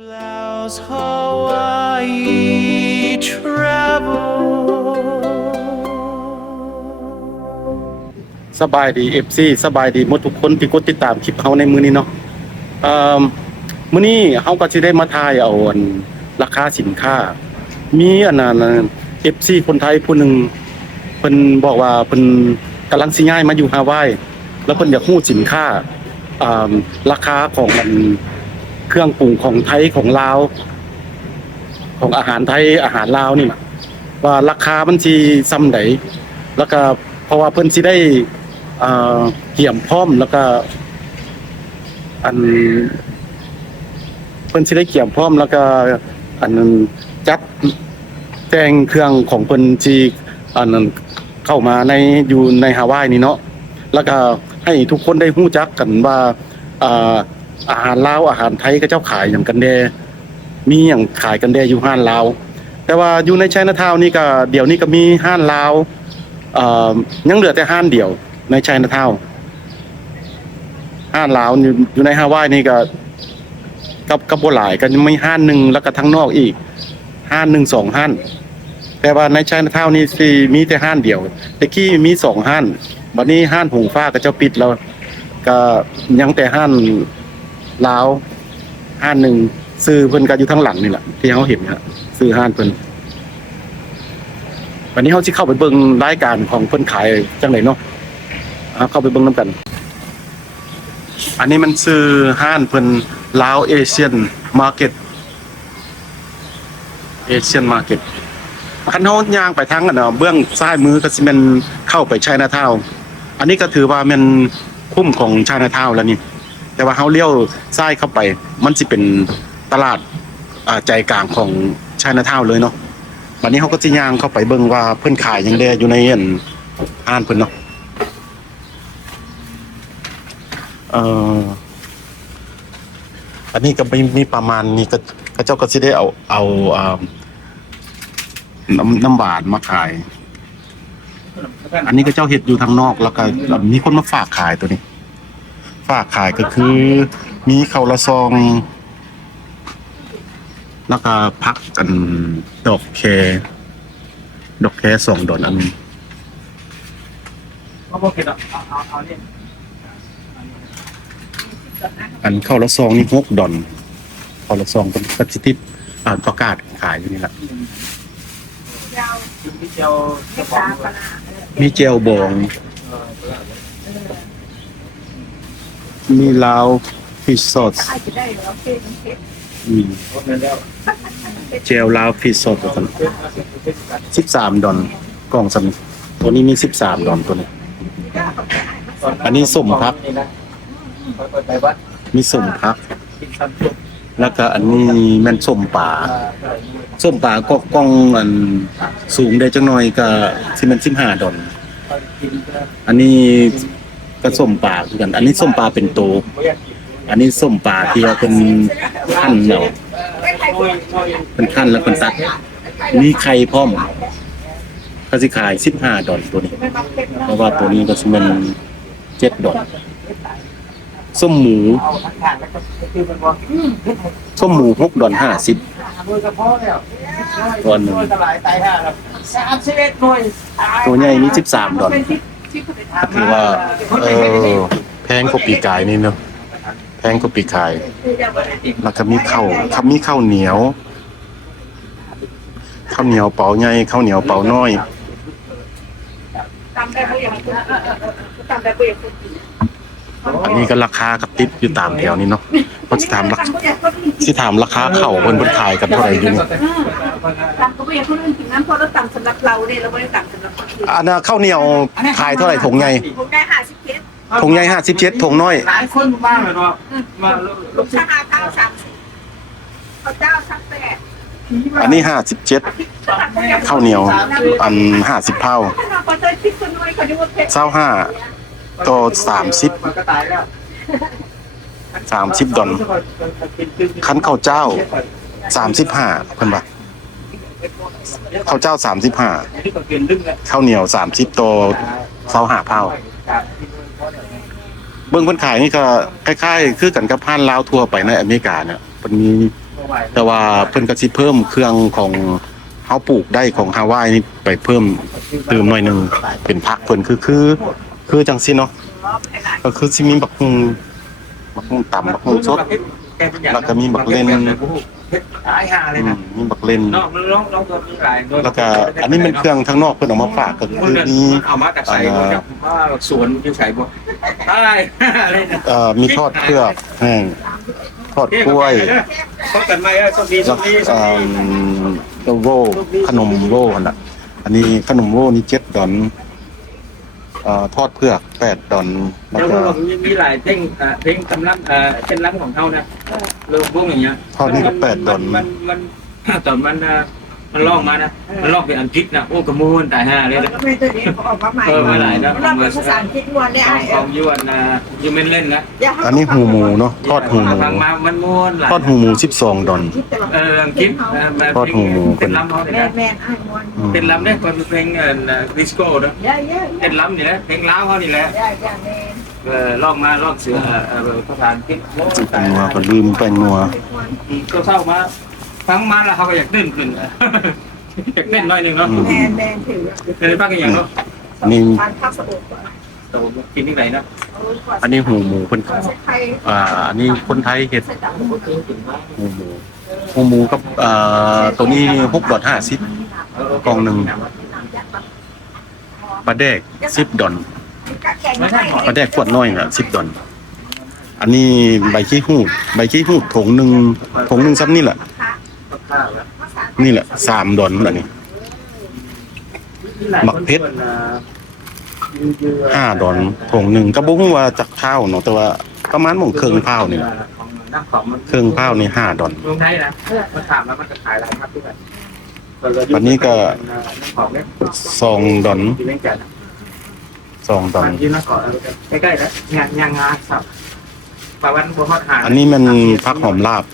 Blouse Hawaii travel สบายดีFCสบายดีหมดทุกคนที่กดติดตามคลิปเฮาในมื้อนี้เนาะมื้อนี้เฮาก็สิได้มาทายเอาราคาสินค้ามีอันนั้น FC คนไทยผู้หนึงเพิ่นบอกว่าเพิ่นกำลังสิย้ายมาอยู่ฮาวายแล้วเพิ่นอยากรู้สินค้าราคาของเครื่องปรุงของไทยของลาวของอาหารไทยอาหารลาวนี่ว่าราคามันสิส่ำใดแล้วก็เพราะว่าเพิ่นสิได้เกี่ยมพร้อมแล้วก็เพิ่นสิได้เกี่ยมพร้อมแล้วก็จัดแต่งเครื่องของเพิ่นที่นั้นเข้ามาอยู่ในฮาวายนี่เนาะแล้วก็ให้ทุกคนได้รู้จักกันว่าอาหารลาวอาหารไทยเขาเจ้าขายหยังกันแน่มีหยังขายกันแน่อยู่ห้านลาวแต่ว่าอยู่ในไชน่าทาวน์นี่ก็เดี๋ยวนี้ก็มีห้านลาวยังเหลือแต่ห้านเดียวในไชน่าทาวน์ห้านลาวอยู่ในฮาวายนี่ก็กับบ่หลายก็ยังมีห้านหนึ่งแล้วก็ทั้งนอกอีกห้าน1 2ห้านแต่ว่าในไชน่าทาวน์นี่สิมีแต่ห้านเดียวแต่กี้มี2ห้านบัดนี้ห้านหงฟ้าก็เจ้าปิดแล้วก็ยังแต่ห้านลาวห้านหนึ่งซื้อเพิ่นก็อยู่ทางหลังนี่แหละที่เฮาเห็นฮะซื้อห้านเพิ่นวันนี้เฮาสิเข้าไปเบิ่งรายการของเพิ่นขายจังได๋เนาะเข้าไปเบิ่งนำกันอันนี้มันชื่อห้านเพิ่นลาวเอเชียนมาร์เก็ตคันเฮาย่างไปทางเบื้องซ้ายมือก็สิแม่นเข้าไปไชน่าทาวน์อันนี้ก็ถือว่าแม่นคุ้มของไชน่าทาวน์แล้วนี่แต่ว่าเฮาเลี้ยวซ้ายเข้าไปมันสิเป็นตลาดใจกลางของไชน่าทาวน์เลยเนาะบัดนี้เฮาก็สิย่างเข้าไปเบิ่งว่าเพิ่นขายหยังแด่อยู่ในห้านเพิ่นเนาะอันนี้ก็มีประมาณนี้ก็เจ้าก็สิได้เอาน้ำหวานมาขายอันนี้ก็เจ้าเฮ็ดอยู่ทางนอกแล้วก็มีคนมาฝากขายตัวนี้ฝากขายก็คือมีข้าวละซองแล้วก็พักกันดอกแค2 ดอกอันข้าวละซองนี่6 ดอกข้าวละซองเป็นกระติบประกาศขายอยู่นี่แหละมีเจลบองมีลาวฟิชซอสเจลลาวฟิชซอสกัน13 ดอนกล่องซั่นตัวนี้มี13 ดอนตัวนี้อันนี้ส้มพักมีส้มพักแล้วก็อันนี้แม่นส้มป่าก็กล้องสูงได้จังหน่อยก็สิแม่น15 ดอนอันนี้ก็ส้มป่าคือกันอันนี้ส้มป่าเป็นโตอันนี้ส้มป่าที่ว่าเป็นคั่นแล้วเป็นคั่นแล้วเป็นตัดมีไข่พร้อมก็สิขาย15 ดอนตัวนี้เพราะว่าตัวนี้ก็สิแม่น7 ดอนส้มหมู6 ดอน 50ตัวนึงตัวใหญ่มี13 ดอนถือว่าแพงกว่าปีกายนี่เนาะแพงกว่าปีกายแล้วก็มีข้าวเหนียวเปาใหญ่ข้าวเหนียวเปาน้อยอันนี้ก็ราคากับติดอยู่ตามแถวนี้เนาะเพราะสิถามราคาข้าวเพิ่นขายกันเท่าไหร่อยู่นี่ต่ำก็ไม่อยากคนอื่นถึงนั้นเพราะเราต่ำสำหรับเราเนี่ยเราไม่ได้ต่ำสำหรับคนอื่นอันน่ะข้าวเหนียวขายเท่าไหร่ถุงใหญ่ผมได้57ถุงใหญ่57ถุงน้อยหลายคนมากเลยว่ามาลูกชายเจ้า30เขาเจ้า38อันนี้57ข้าวเหนียว50 เท่า25ต่อ30 ดอนคันข้าวเจ้า35เพิ่นว่าข้าวเจ้า35ข้าวเหนียว30ต่อ25 เท่าเบิ่งเพิ่นขายนี่ก็คล้ายๆคือกันกับห้านลาวทั่วไปในอเมริกาเนี่ยเพิ่นมี แต่ว่าเพิ่นก็สิเพิ่มเครื่องของเฮาปลูกได้ของฮาวายนี่ไปเพิ่มเติมหน่อยหนึงเป็นผักเพิ่นคือจังซี่เนาะก็คือสิมีบักฮุงตำบักฮุงสดแล้วก็มีบักเลน หายหาเลยนะ มีบักเลน น้องตัวมีหลาย แล้วก็อันนี้เป็นเครื่องทางนอกเพิ่นเอามาฝากก็คือมี เอามาจากใส่ว่าสวนอยู่ใส่บ่ได้อะไรนะ มีทอดเผือกแห้งทอดกล้วย พบกันไหมสวัสดีส แล้ว วัสดีสวัสดี โรขนมโรนั่นน่ะอันนี้ขนมโรนี่7 ดอนทอดเผือก8 ดอนแล้ว เดี๋ยว ก็ เรามีหลายเพลงกำลังเป็นล้ำของเขานะเรื่องพวกอย่างเงี้ย ทอดนี่ก็8 ดอน มันตอนมันลองมานะมันลองเป็นอังกฤษนะโอ้กระมูลตายห่าเลยนะ ไม่ตัวนี้ออกมาใหม่ มาหลายนะ เราเป็นภาษาอังกฤษม้วนเนี่ย ของยวนยูเมนเล่นนะ อันนี้หูหมูเนาะทอดหูหมู ฟังมามันม้วนหลาย ทอดหูหมู12 ดอน อังกฤษเป็นล้ำเขาเนี่ย แม่ไอ้ม้วน เป็นล้ำเนี่ยเป็นเพลงดิสโก้นะ ย่าย่า เป็นล้ำเนี่ยเพลงล้าวเขานี่แหละ ย่าย่าแม่ ลองมาลองเสือภาษาอังกฤษ แป้งนัวก็ลืมแป้งนัว ก็เศร้ามาฟังมาแล้วเขาก็อยากเต้นขึ้นอยากเต้นหน่อยนึงเนาะ แม่ถือ เคยฟังกันอย่างเนาะ นี่ ทานข้าวสะอุด แต่ผมกินที่ไหนนะ อันนี้หูหมูเพิ่น ไข่ อันนี้คนไทยเฮ็ดหูหมูกับตัวนี้6.50 กล่องหนึ่งปลาแดก10 ดอนปลาแดกขวดน้อยน่ะ10 ดอนอันนี้ใบขี้หูดถุงหนึ่งซ้ำนี่แหละนี่แหละ3 ดอนล่ะนี่5 ดอนถุงหนึ่งก็บ่ฮู้ว่าจักเท่าเนาะแต่ว่าประมาณหม่องครึ่งเท่านี่ล่ะครึ่งเท่านี่5 ดอน เมืองไทยนะมาถามแล้วมันจะขายอะไรครับพี่แบบ วันนี้ก็ ของเนี่ย 2 ดอน ที่เล่นกัน 2 ดอน ยืนนักเกาะใกล้ๆแล้วงาสับปลาวันบัวทอดหาง อันนี้มันผักหอมลาบ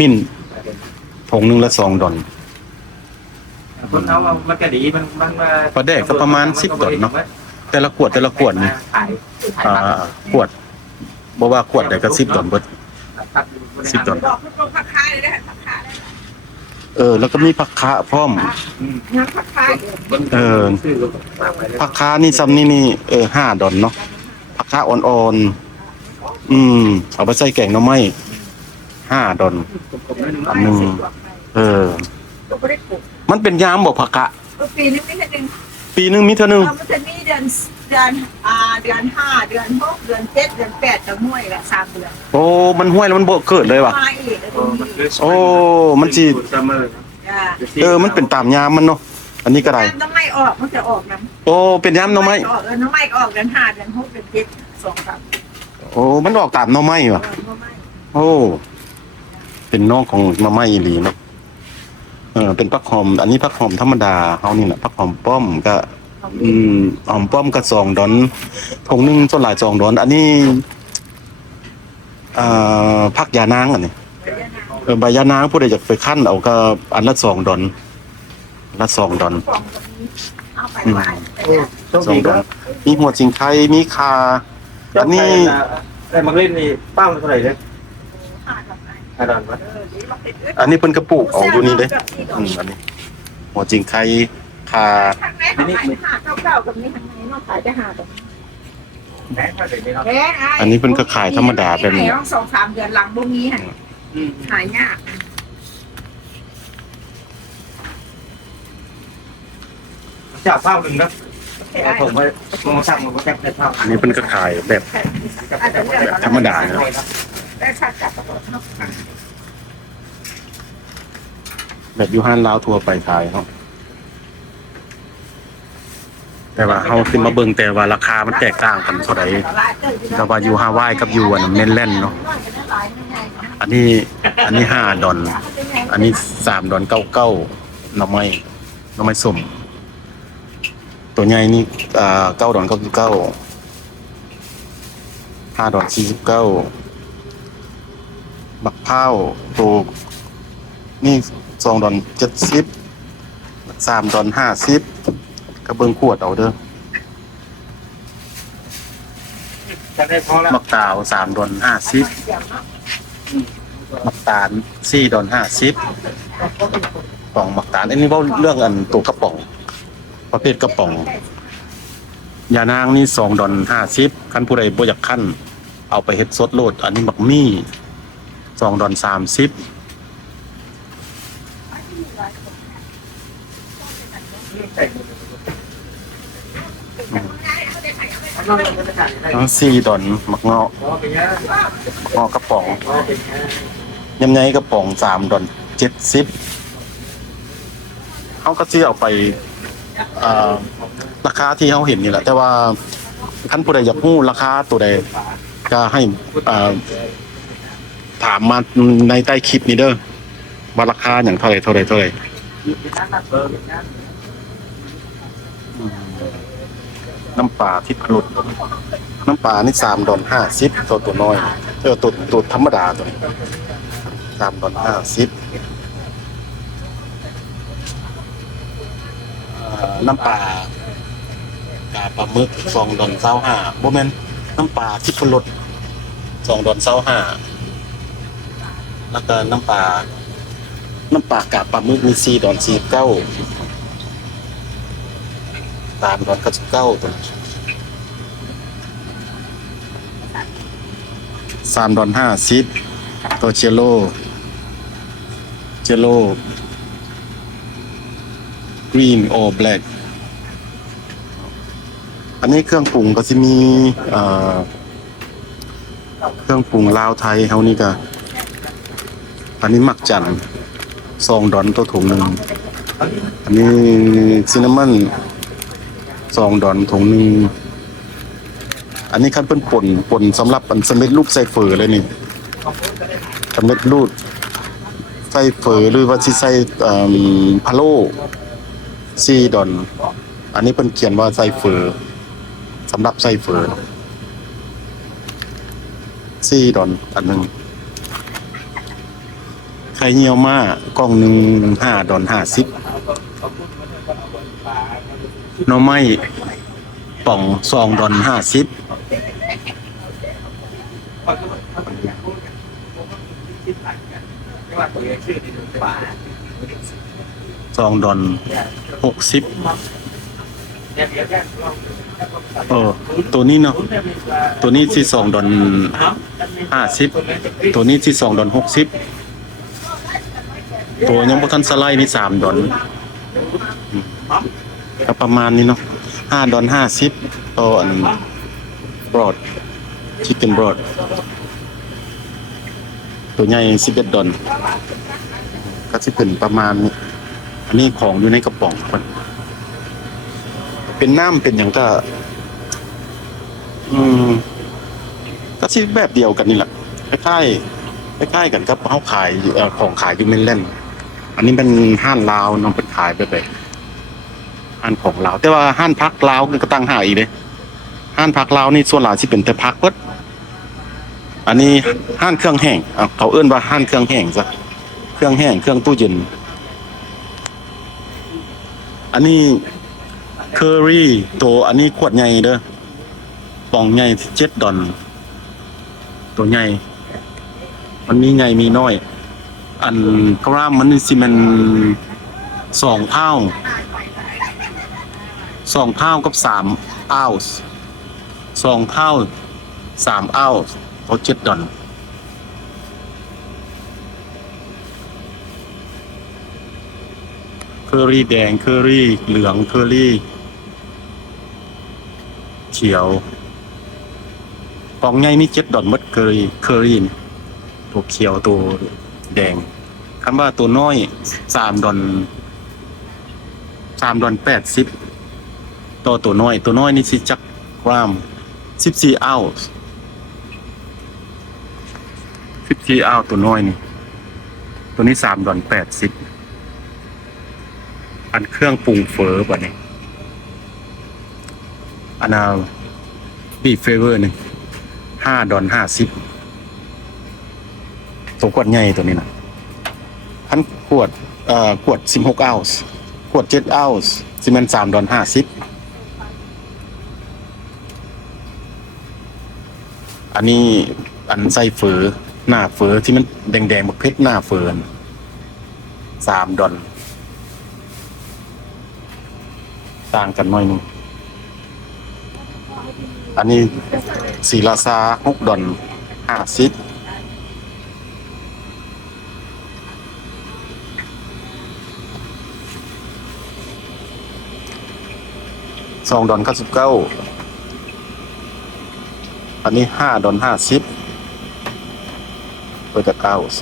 มิ้นถุงหนึงละ2 ดอน คนเขามันก็ดีมัน ปลาแดกก็ประมาณ10 ดอนเนาะแต่ละขวดนี่ ขาย ขวดบ่ว่าขวดใดก็10 ดอนเบิด10 ดอน ดอกลูกผักคาเลยนะผักคาเลย แล้วก็มีผักคะพร้อม น้ำผักคา ผักคะนี่ซ้ำนี่5 ดอนเนาะผักคะอ่อนๆเอาไปใส่แกงหน่อไม้5 ดอนอันหนึงมันเป็นยามบ่ผักคะ ปีนึงไม่ใช่หนึ่ง ปีนึงมีเท่านึง มันจะมีเดือน5 เดือน 6 เดือน 7 เดือน 8จะม่วยละ3 เดือน โอ้มันห้วยแล้วมันบ่เกิดเลยว่ะ มาอีก โอ้มันสิมันเป็นตามยามมันเนาะอันนี้ก็ได้ น้ำไม้ออกมันจะออกน้ โอ้เป็นยามหน่อไม้ ำออกน้ำไม้ก็ออกเดือน5 เดือน 6 เดือน 7 2 3 โอ้มันออกตามหน่อไม้ว่ะ น้ำไม้ โอ้เป็นนอกของหน่อไม้อีหลีเนาะเป็นผักหอมอันนี้ผักหอมธรรมดาเฮานี่แหละผักหอมป้อมก็หอมป้อมก็2 ดอนถุงหนึงส่วนหลาย2 ดอนอันนี้ผักยานางอันนี้ใบยานางผู้ใดอยากไปคั่นเอาก็อันละ2 ดอนละ2 ดอน เอาไปไว้ 2 ดอนมีหัวจิงไข่มีคาอันนี้ แต่มาเล่นนี่ป้ามันเท่าไหร่เนี่ย5 ดอนวะ อันนี้เพิ่นกระปุกเอาอยู่นี่เด้อันนี้หัวจิงไข่คา ทางไหนทางไหนหาเก่าๆกับนี้ทางไหนนอกขายจะหาตรงนี้ แหมเท่าไหร่เนี่ยเนาะ อันนี้เพิ่นก็ขายธรรมดาแบบนี้ 2-3 เดือนหลังบ่มีหั่นหายาก จับเท่าหนึ่งนะผมไปมองสั่งมาจับได้เท่า อันนี้เพิ่นก็ขายแบบธรรมดาเนาะ ได้ชัดจับตลอดเนาะ แบบอยู่ห้านลาวทั่วไปขายเนาะแต่ว่าเฮาขึ้นมาเบิ่งแต่ว่าราคามันแตกต่างกันเท่าใดก็ว่าอยู่ฮาวายกับอยู่อันเมนแลนด์เนาะอันนี้5 ดอนอันนี้3 ดอน99หน่อไม้ส้มตัวใหญ่นี่9 ดอน99 5 ดอน49บักพร้าวตัวนี่2 ดอน70 3 ดอน50ก็เบิ่งขวดเอาเด้อ จะได้พอแล้ว มักตาว3 ดอน50 มักตาล$4.50กล่องมักตาลอันนี้เว้าเรื่องอันตัวกระป๋องประเภทกระป๋องยานางนี่$2.50คันผู้ใดบ่อยากคั่นเอาไปเฮ็ดสดโลดอันนี้บักมี่$2.30ทั้ง$4มักเงาะกระป๋องยำไยกระป๋อง$3.70เฮาก็สิเอาไปราคาที่เฮาเห็นนี่แหละแต่ว่าคันผู้ใดอยากรู้ราคาตัวใดก็ให้ถามมาในใต้คลิปนี้เด้อว่าราคาหยังเท่าไหร่น้ำปลาที่ผลุดน้ำปลานี่$3.50ตัวน้อยตัวธรรมดาตัวนี้$3.50น้ำปลากาปลาหมึก$2.25บ่แม่นน้ำปลาที่ผลุด$2.25แล้วก็น้ำปลากาปลาหมึกมี$4.49$3.99ตัวนี้$3.50ตัวเจโร่green or black อันนี้เครื่องปรุงก็สิมีเครื่องปรุงลาวไทยเฮานี่ก็อันนี้มักจัน$2ตัวถุงนึงอันนี้ซินนามอน$2ถุงนึงอันนี้คันเพิ่นป่นสำหรับสำเร็จรูปใส่เฟอเลยนี่สำเร็จรูปใส่เฟอหรือว่าสิใส่พะโล้$4อันนี้เพิ่นเขียนว่าใส่เฟอสำหรับใส่เฟอ$4อันนึงไข่เหี่ยวมากล่องนึง$5.50หน่อไม้ป่อง$2.50$2.60ตัวนี้เนาะตัวนี้ที่$2.50ตัวนี้ที่$2.60ตัวยังบ่ทันสไลด์นี่$3ก็ประมาณนี้เนาะ$5.50ตัวอันบรอดชิคเก้นบรอดตัวใหญ่$11ก็สิเป็นประมาณนี้อันนี้ของอยู่ในกระป๋องมันเป็นน้ำเป็นหยังก็ก็สิแบบเดียวกันนี่แหละคล้ายกันกับเฮาขายของขายอยู่เมนแลนด์อันนี้เป็นห้านลาวน้องเป็นขายแบบห้านของลาวแต่ว่าห้านพักลาวก็ตั้งหากอีกเด้ห้านพักลาวนี่ส่วนหลายสิเป็นแต่พักเบิดอันนี้ห้านเครื่องแห้งเขาเอิ้นว่าห้านเครื่องแห้งซะเครื่องแห้งเครื่องตู้เย็นอันนี้เคอรี่ตัวอันนี้ขวดใหญ่เด้อปองใหญ่$7ตัวใหญ่มันมีใหญ่มีน้อยอันกรัมมันนี่สิมัน2เท่ากับ3ออนซ์2เท่า3ออนซ์เขา$7เคอรี่แดงเคอรี่เหลืองเคอรี่เขียวปองใหญ่นี่$7หมดเคอรี่ตัวเขียวตัวแดงคำว่าตัวน้อย$3.80ตัวน้อยนี่สิจักกรัม14ออนซ์ตัวน้อยนี่ตัวนี้$3.80อันเครื่องปรุงเฟอร์บัดนี้อันน่ะบีฟเฟเวอร์นี่$5.50ตัวขวดใหญ่ตัวนี้นะคันขวด16ออนซ์ขวด7ออนซ์สิแม่น$3.50อันนี้อันใส่เฟอ หน้าเฟอที่มันแดงๆบักเพชรหน้าเฟอ$3ต่างกันหน่อยหนึงอันนี้ศรีราชา$6.50$2.99อันนี้$5.50เปิดจากเอาส์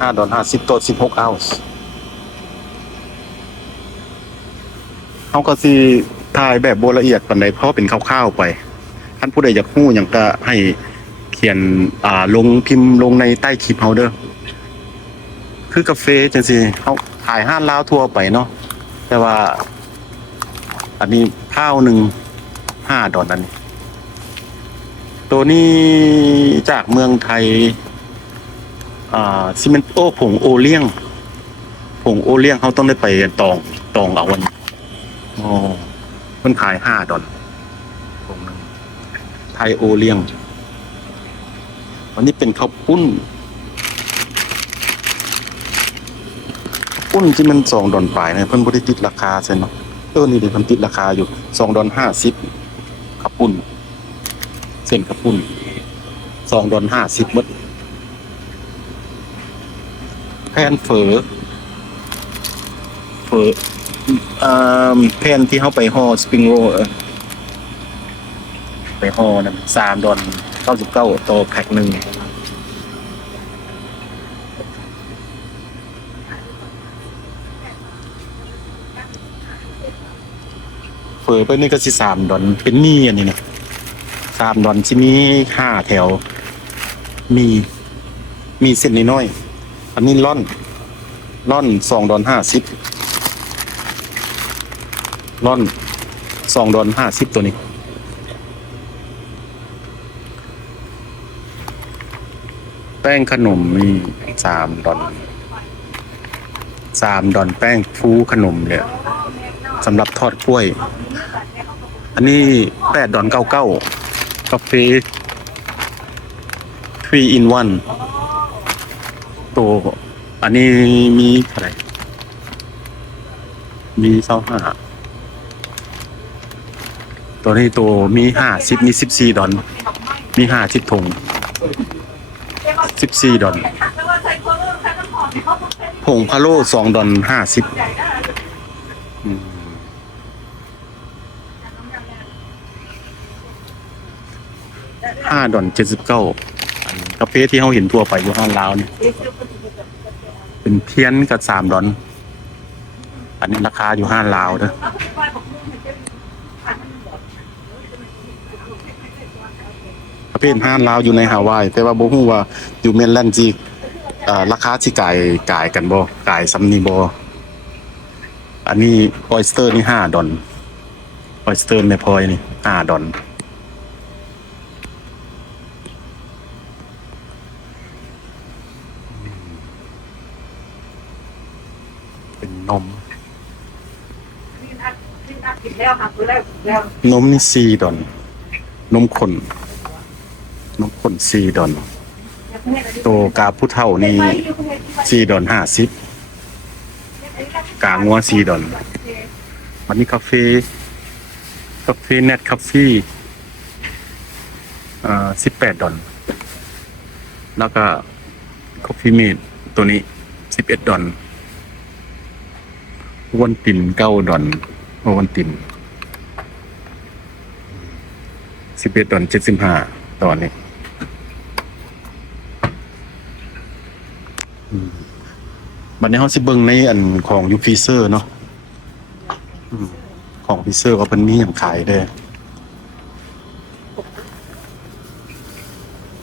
$5.50ตัว16เอาส์เขาก็สิถ่ายแบบบ่ละเอียดปานใดเพราะเป็นคร่าวๆไปท่านผู้ใดอยากรู้หยังก็ให้เขียนลงพิมพ์ลงในใต้คลิปเฮาเด้อคือกาแฟจังซี่เฮาขายห้านลาวทั่วไปเนาะแต่ว่าอันนี้ข้าวหนึง$5อันนี้ตัวนี้จากเมืองไทยซิเมนโตผงโอเลี้ยงเขาต้องได้ไปตองเอาวันอ๋อมันขาย$5ผงนึงไทยโอเลี้ยงวันนี้เป็นข้าวปุ้นที่มัน$2ปลายเนี่ยเพิ่นบ่ได้ติดราคาใช่เนาะนี่เดี๋ยวเพิ่นติดราคาอยู่$2.50ข้าวปุ้นเส้นข้าวปุ้น$2.50หมดแผ่นเฟอแผ่นที่เฮาไปห่อสปริงโรลไปห่อนั่น$3.99ต่อแพ็คหนึงเฟอไปนี่ก็สิ$3เป็นนี่อันนี้นะ$3สิมี5แถวมีเส้นน้อยๆอันนี้ล่อน$2.50ล่อน$2.50ตัวนี้แป้งขนมนี่$3แป้งฟูขนมเนี่ยสำหรับทอดกล้วยอันนี้$8.99กาแฟ3 in 1ตัวอันนี้มีเท่าไหร่มี25ตัวนี้ตัวมี50มี$14มี50ถุง$14ผงพะโล้$2.50$5.79อันกาแฟที่เราเห็นทั่วไปอยู่ห้างลาวนี่เป็นเทียนกับ$3อันนี้ราคาอยู่ห้างลาวเด้อประเภทห้างลาวอยู่ในฮาวายแต่ว่าบ่ฮู้ว่าอยู่เมนแลนด์สิราคาสิกายกันบ่กายซำนี้บ่อันนี้ออยสเตอร์นี่$5ออยสเตอร์ในพอยนี่$5เป็นนมนี่$4นมข้น$4ตัวกาผู้เฒ่านี่$4.50กางัว$4วันนี้กาแฟเน็ตคาเฟ่$18แล้วก็คอฟฟี่เมดตัวนี้$11วันติน$9วันติน$11.75ตอนนี้บัดนี้เฮาสิเบิ่งในอันของยูฟีเซอร์เนาะของฟีเซอร์ว่าเพิ่นมีหยังขายเด้อ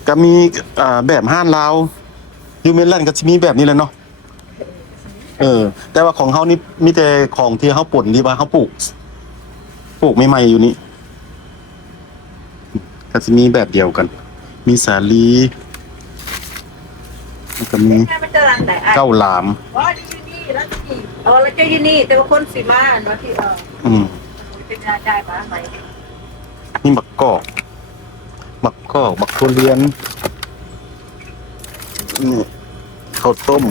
ก็มีแบบห้านลาวอยู่เมนแลนด์ก็สิมีแบบนี้แหละเนาะแต่ว่าของเฮานี่มีแต่ของที่เฮาป่นที่ว่าเฮาปลูกใหม่ๆอยู่นี่ก็สิมีแบบเดียวกันมีสาลีแล้วก็มีเก้าหลามแล้วเจ้าอยู่นี่แต่ว่าคนสิมาเนาะที่เป็นงานได้มาไหมนี่บักกอกบักทุเรียน นี่ข้าวต้ม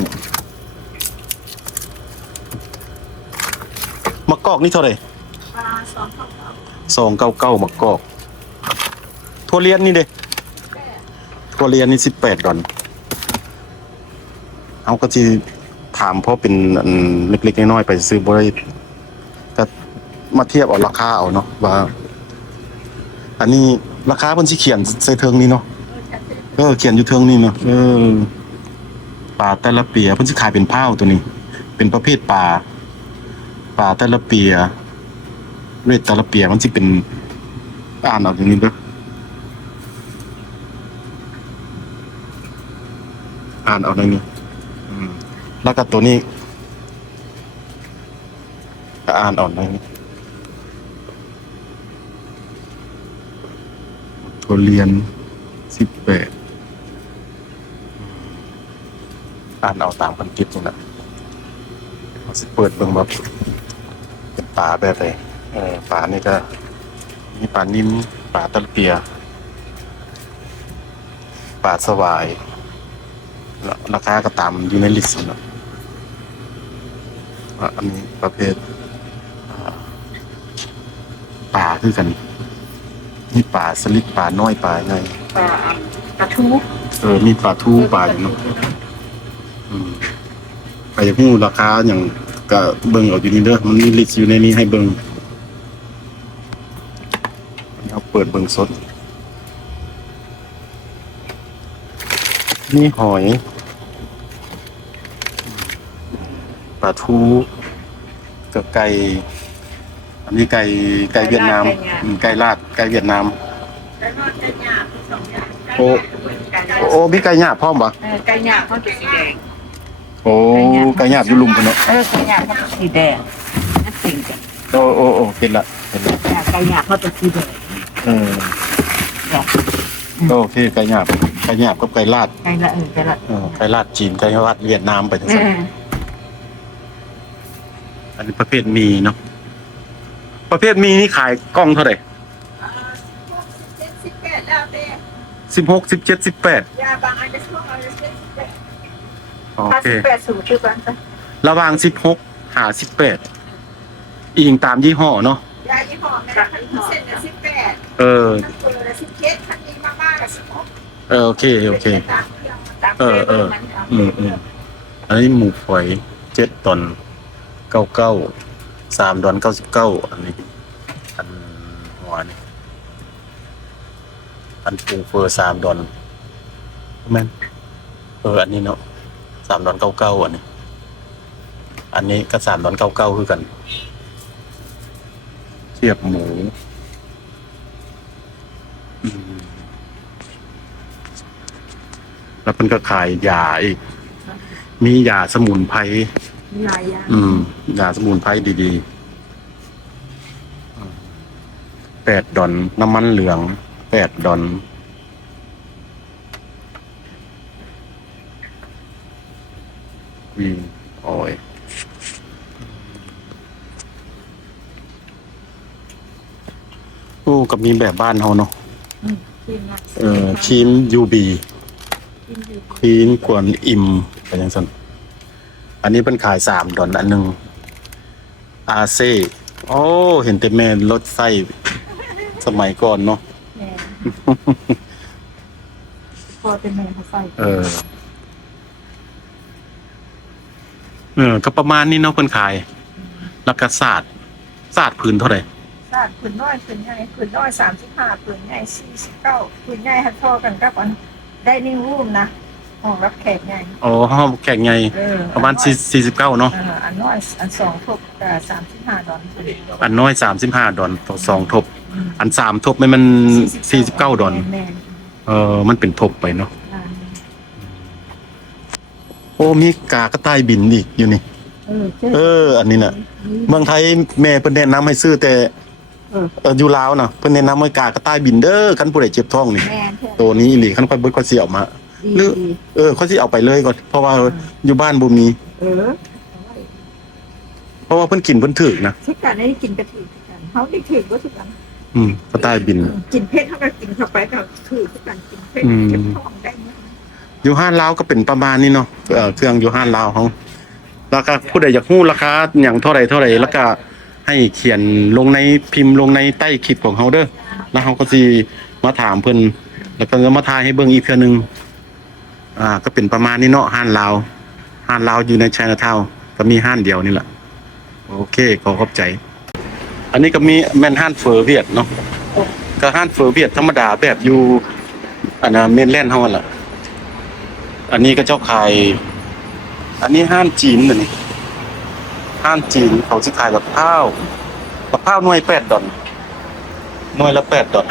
มะกอกนี่เท่าไหร่ ปลา299 299มะกอกทั่วเลียนนี่เด้ทั่วเลียนนี่18 ดอลเอาก็สิถามเพราะเป็นอันเล็กๆน้อยๆไปซื้อบ่ได้ก็มาเทียบเอาราคาเอาเนาะว่า อันนี้ราคาเพิ่นสิเขียนใส่เทิงนี่เนาะเขียนอยู่เทิงนี่เนาะปลาแต่ละเปียเพิ่นสิขายเป็นพาวตัวนี้ เป็นประเภทปลาแต่ละเปียเรทแต่ละเปียมันสิเป็นอ่านเอาตรงนี้เด้ออ่านเอาในนี้แล้วก็ตัวนี้ก็อ่านเอาในนี้ตัวเรียน18อ่านเอาตามพันทิปนี่แหละเราสิเปิดเบิ่งแบบเป็นปลาแบบไหนปลานี่ก็มีปลานิ่มปลาตะเปียปลาสวายราคาก็ตามอยู่ในลิสต์นะอันนี้ประเภทปลาคือกันมีปลาสลิดปลาน้อยปลาไง ปลาทู มีปลาทูปลาอยู่เนาะไปอยากรู้ราคาอย่างก็เบิ่งเอาอยู่นี่เด้อมันมีลิสต์อยู่ในนี้ให้เบิ่งเอาเปิดเบิ่งสดนี่หอยปลาทูกับไก่อันนี้ไก่เวียดนามไก่ลาดไก่เวียดนาม แล้วก็ไก่หยาบ2อย่าง โอ้มีไก่หยาบพร้อมปะ ไก่หยาบเขาจะสีแดง โอ้ไก่หยาบอยู่ลุมพุ่นเนาะ ไก่หยาบเขาจะสีแดงนั่นสิงกัน โอ้เป็นละ ไก่หยาบเขาจะสีแดง โอเคไก่หยาบกับไก่ลาด ไก่ละไก่ละ ไก่ลาดจีนไก่ลาดเวียดนามไปทั้งสิ้นอันนี้ประเภทมีเนาะประเภทมีนี่ขายกล้องเท่าไหร่ 18แล้วแต่ 16 17 18 ยาบางอันจะช่วงเราจะ18 โอเค 58สูงคือกันซะ ระหว่าง16หา18อิงตามยี่ห้อเนาะ ยายี่ห้อแม่คันเส้นละ18 เออ คันเปิดละ17คันนี้มากๆละ16 โอเคตามเรื่องมัน อันนี้หมูฝอย7 ตอน99 3 ดอน99อันนี้อันหัวนี่อันปูเฟอร์3 ดอนแม่นอันนี้เนาะ3 ดอน99อันนี้ก็3 ดอน99คือกันเทียบหมูแล้วมันก็ขายยาอีกมียาสมุนไพร มีหลายอย่าง ยาสมุนไพรดีๆ8 ดอนน้ำมันเหลือง8 ดอนโอ้ยกับมีแบบบ้านเฮาเนาะครีมยูบีครีมกวนอิ่มไปจังซั่นอันนี้เป็นขาย3 ดอนอันนึงอาเซ่โอ้เห็นแต่แม่รถไส้สมัยก่อนเนาะ พอเป็นแม่เขาใส่ก็ประมาณนี้เนาะเพิ่นขายแล้วก็ศาสตร์พื้นเท่าไหร่ ศาสตร์ผืนน้อยผืนใหญ่ผืนน้อย35ผืนใหญ่49ผืนใหญ่หัดพอกันกับอันได้นิ่งรูมนะห้องรับแขกใหญ่ ห้องแขกใหญ่ประมาณ49เนาะอันน้อยอัน2ทบ35 ดอลอันน้อย35 ดอลต่อ2 ทบอัน3 ทบมัน49 ดอลมันเป็นทบไปเนาะโอ้มีกากระต่ายบินอีกอยู่นี่อันนี้น่ะเมืองไทยแม่เพิ่นแนะนำให้ซื้อแต่อยู่ลาวน่ะเพิ่นแนะนำให้กากระต่ายบินเด้อคันผู้ใดเจ็บท้องนี่ตัวนี้อีหลีคันค่อยเบิดค่อยสิเอามาหรือค่อยสิเอาไปเลยก่อนเพราะว่าอยู่บ้านบ่มีเพราะว่าเพิ่นกินเพิ่นถึกนะทุกการได้กินกระถิ่นกันเฮาได้ถึกบ่ทุกกันกระต่ายบินกินเพชรเฮาก็กินเข้าไปก็ถือทุกการกินเพชรเจ็บท้องได้ อยู่ห้านลาวก็เป็นประมาณนี้เนาะเครื่องอยู่ห้านลาวเขาแล้วก็ผู้ใดอยากรู้ราคาอย่างเท่าไหร่แล้วก็ให้เขียนลงในพิมพ์ลงในใต้คลิปของเขาเด้อแล้วเขาก็สิมาถามเพิ่นแล้วก็จะมาทายให้เบิ่งอีกเทื่อนึงก็เป็นประมาณนี้เนาะห้านลาวอยู่ในไชน่าทาวน์ก็มีห้านเดียวนี่แหละโอเคขอบใจอันนี้ก็มีแม่นห้านเฟอเวียดเนาะก็ห้านเฟอเวียดธรรมดาแบบอยู่อันน่ะเมนแลนด์เฮานั่นล่ะอันนี้ก็เจ้าขายอันนี้ห้านจีนนี่ห้านจีนเขาสิขายบักพร้าวหน่วย$8หน่วยละ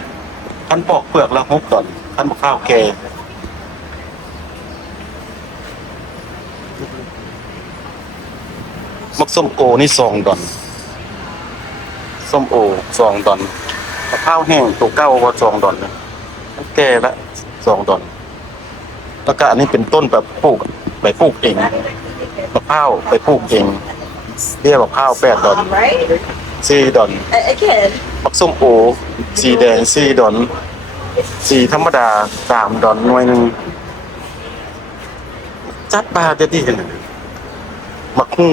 $8คันปอกเปลือกละ$6คันบักพร้าวแก่มักส้มโอนี่$2ส้มโอ$2มะพร้าวแห้งตัวเก่าก็$2นะแก่ละ$2แล้วก็อันนี้เป็นต้นแบบปลูกไปปลูกเองมะพร้าวไปปลูกเองเรียกมะพร้าว$8 Right? $4 Again. มักส้มโอสีแดง$4สีธรรมดา$3หน่วยหนึงจัดบาทจะดีจังมักฮู้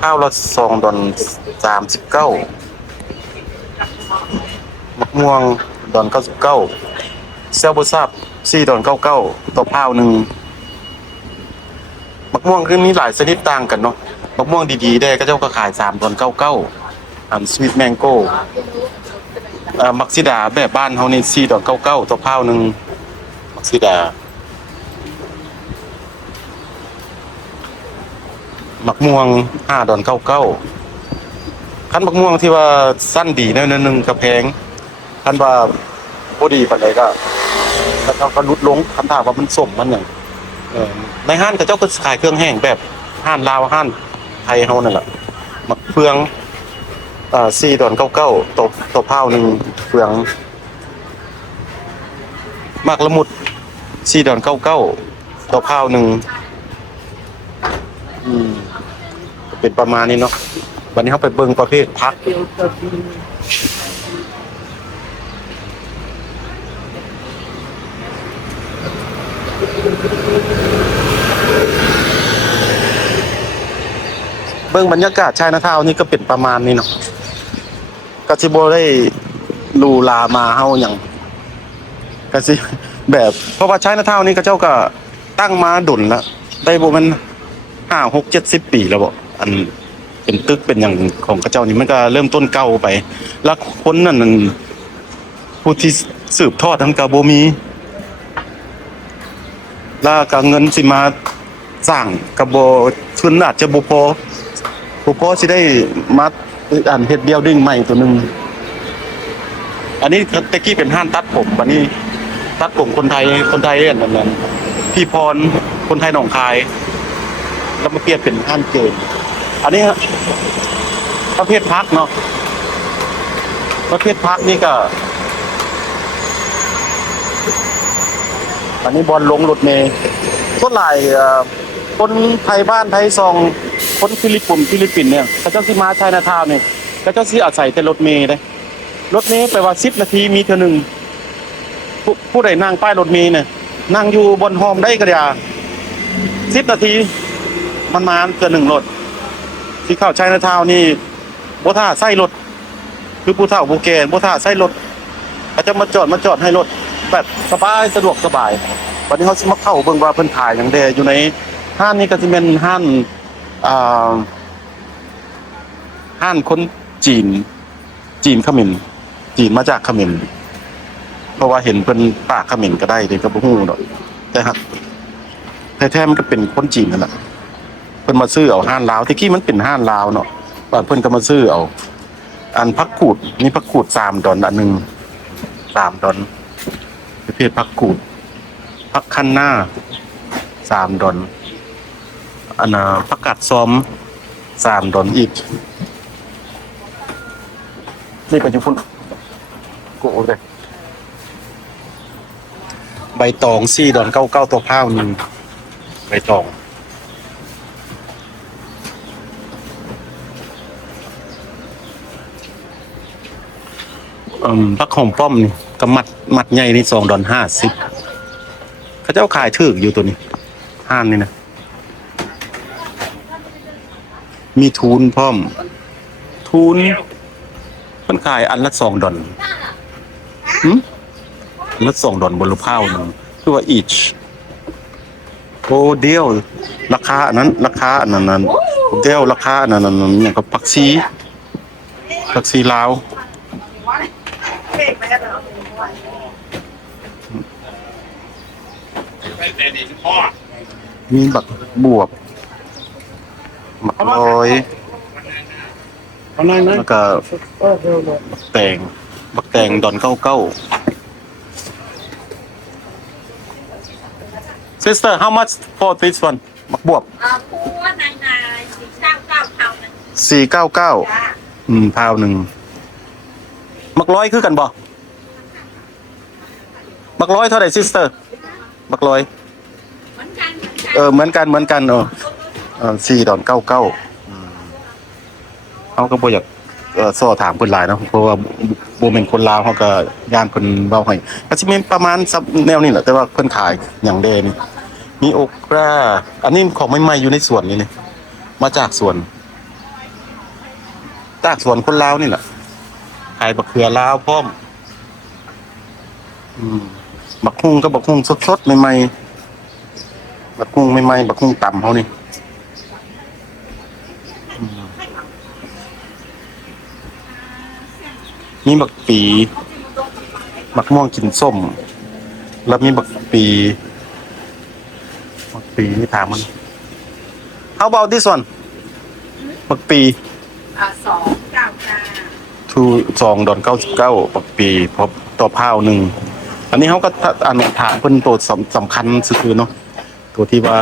ข้าวละ$2.39มักม่วง$1.99เซลโบซับ$4.99ต่อข้าวหนึงมักม่วงคือมีหลายชนิดต่างกันเนาะมักม่วงดีๆได้ก็เจ้าก็ขาย$3.99อันสวีทแมงโก้มักซิดาแบบบ้านเฮานี่$4.99ต่อข้าวหนึงมักซิดามักม่วง$5.99คันมักม่วงที่ว่าสั้นดีแนวนึงก็แพงคันว่าบ่ดีปานใดก็เขาก็ลดลงคันถ้าว่ามันส้มมันหยังในห้างเขาเจ้าก็ขายเครื่องแห้งแบบห้านลาวห้านไทยเฮานั่นแหละมักเฟือง$4.99ต่อข้าวหนึงเฟืองมักละมุด$4.99ต่อข้าวหนึงเป็นประมาณนี้เนาะวันนี้เขาไปเบิ่งประเภทผักเบิ่งบรรยากาศชายนาทาวน์นี่ก็เป็นประมาณนี้เนาะก็สิบ่ได้หรูหรามาเฮาหยังก็สิแบบเพราะว่าชายนาทาวน์นี่ก็เจ้าก็ตั้งมาดุลแล้วได้บ่แม่น5 6 70 ปีแล้วบ่อันเป็นตึกเป็นอย่างของเขาเจ้านี่มันก็เริ่มต้นเก่าไปแล้วคนนั่นผู้ที่สืบทอดทั้งก็บ่มีแล้วก็เงินสิมาสร้างก็บ่ทุนอาจจะบ่พอสิได้มาเฮ็ดเบิลดิ้งใหม่ตัวนึงอันนี้ตะกี้เป็นห้างตัดผมบัดนี้ตัดผมคนไทยอันนั้นพี่พรคนไทยหนองคายแล้วมาเปลี่ยนเป็นห้างเกมอันนี้ประเภทพักเนาะประเภทพักนี่ก็อันนี้บอลลงรถเมล์ส่วนหลายคนไทยบ้านไทยซองคนฟิลิปปินส์เนี่ยเขาเจ้าสิมาไชน่าทาวน์เนี่ยเขาเจ้าสิอาศัยแต่รถเมล์เด้รถเมล์แปลว่า10นาทีมีเทื่อนึงผู้ใดนั่งป้ายรถเมล์เนี่ยนั่งอยู่บนหอมได้ก็ได้10นาทีมันมาเทื่อนึงรถที่เข้าไชน่าทาวน์นี่บ่ท่าใส่รถคือผู้เฒ่าผู้แก่บ่ท่าใส่รถเขาจะมาจอดให้รถแบบสบายสะดวกสบายวันนี้เฮาสิมาเข้าเบิ่งว่าเพิ่นขายหยังแดอยู่ในห้างนี้ก็สิเป็นห้างห้างคนจีนเขมรจีนมาจากเขมรเพราะว่าเห็นเพิ่นปากเขมรก็ได้เด้ก็บ่ฮู้ดอกแต่ครับแท้ๆมันก็เป็นคนจีนนั่นแหละเพิ่นมาซื้อเอาห้างลาวที่กี้มันเป็นห้างลาวเนาะบาดเพิ่นก็มาซื้อเอาอันผักกูดนี่ผักกูด$3อันนึง$3ประเภทผักกูดผักคั้นหน้า$3อันน่ะผักกาดซ้อม$3อีกนี่เป็นอยู่พุ่นกูโอเคใบตอง$4.99ตัวข้าวนึงใบตองผักหอมป้อมนี่ก็มัดใหญ่นี่$2.50 เขาเจ้าขายถึกอยู่ตัวนี้ห้านนี่นะมีทูนพร้อมทูนมันขายอันละ$2อันละ$2บนลูกข้าวนึงคือว่า each โอ้เดียวราคาอันนั้นราคาอันนั้นเดียวราคาอันนั้นอย่างกับผักชีลาวมีบักบวบบักลอยแล้วก็บักแตงดอนเก้า Sister how much for this one บักบวบ คู่ว่านาย499เท่านั้น499พาวหนึ่งบักร้อยคือกันบ่บักร้อยเท่าไหร่ Sister บักร้อย เหมือนกัน เหมือนกัน$4.99เขาก็บ่อยากสอบถามคนหลายเนาะเพราะว่าบ่เป็นคนลาวเขาก็ย่านเพิ่นเว้าให้ก็สิมีประมาณซับแนวนี้แหละแต่ว่าเพิ่นขายหยังแดนี่มีโอกราอันนี้ของใหม่ๆอยู่ในสวนนี่มาจากสวนคนลาวนี่แหละขายบักเขือลาวพร้อมบักฮุ่งก็บักฮุ่งสดๆใหม่ๆบักฮุ่งใหม่ๆบักฮุ่งตำเฮานี่มีบักปีบักม่วงกินส้มแล้วมีบักปีนี่ถามมัน How about this one บักปี$2.99บักปีพบต่อพาวหนึ่งอันนี้เขาก็อันถามเพิ่นตัวสำคัญคือเนาะตัวที่ว่า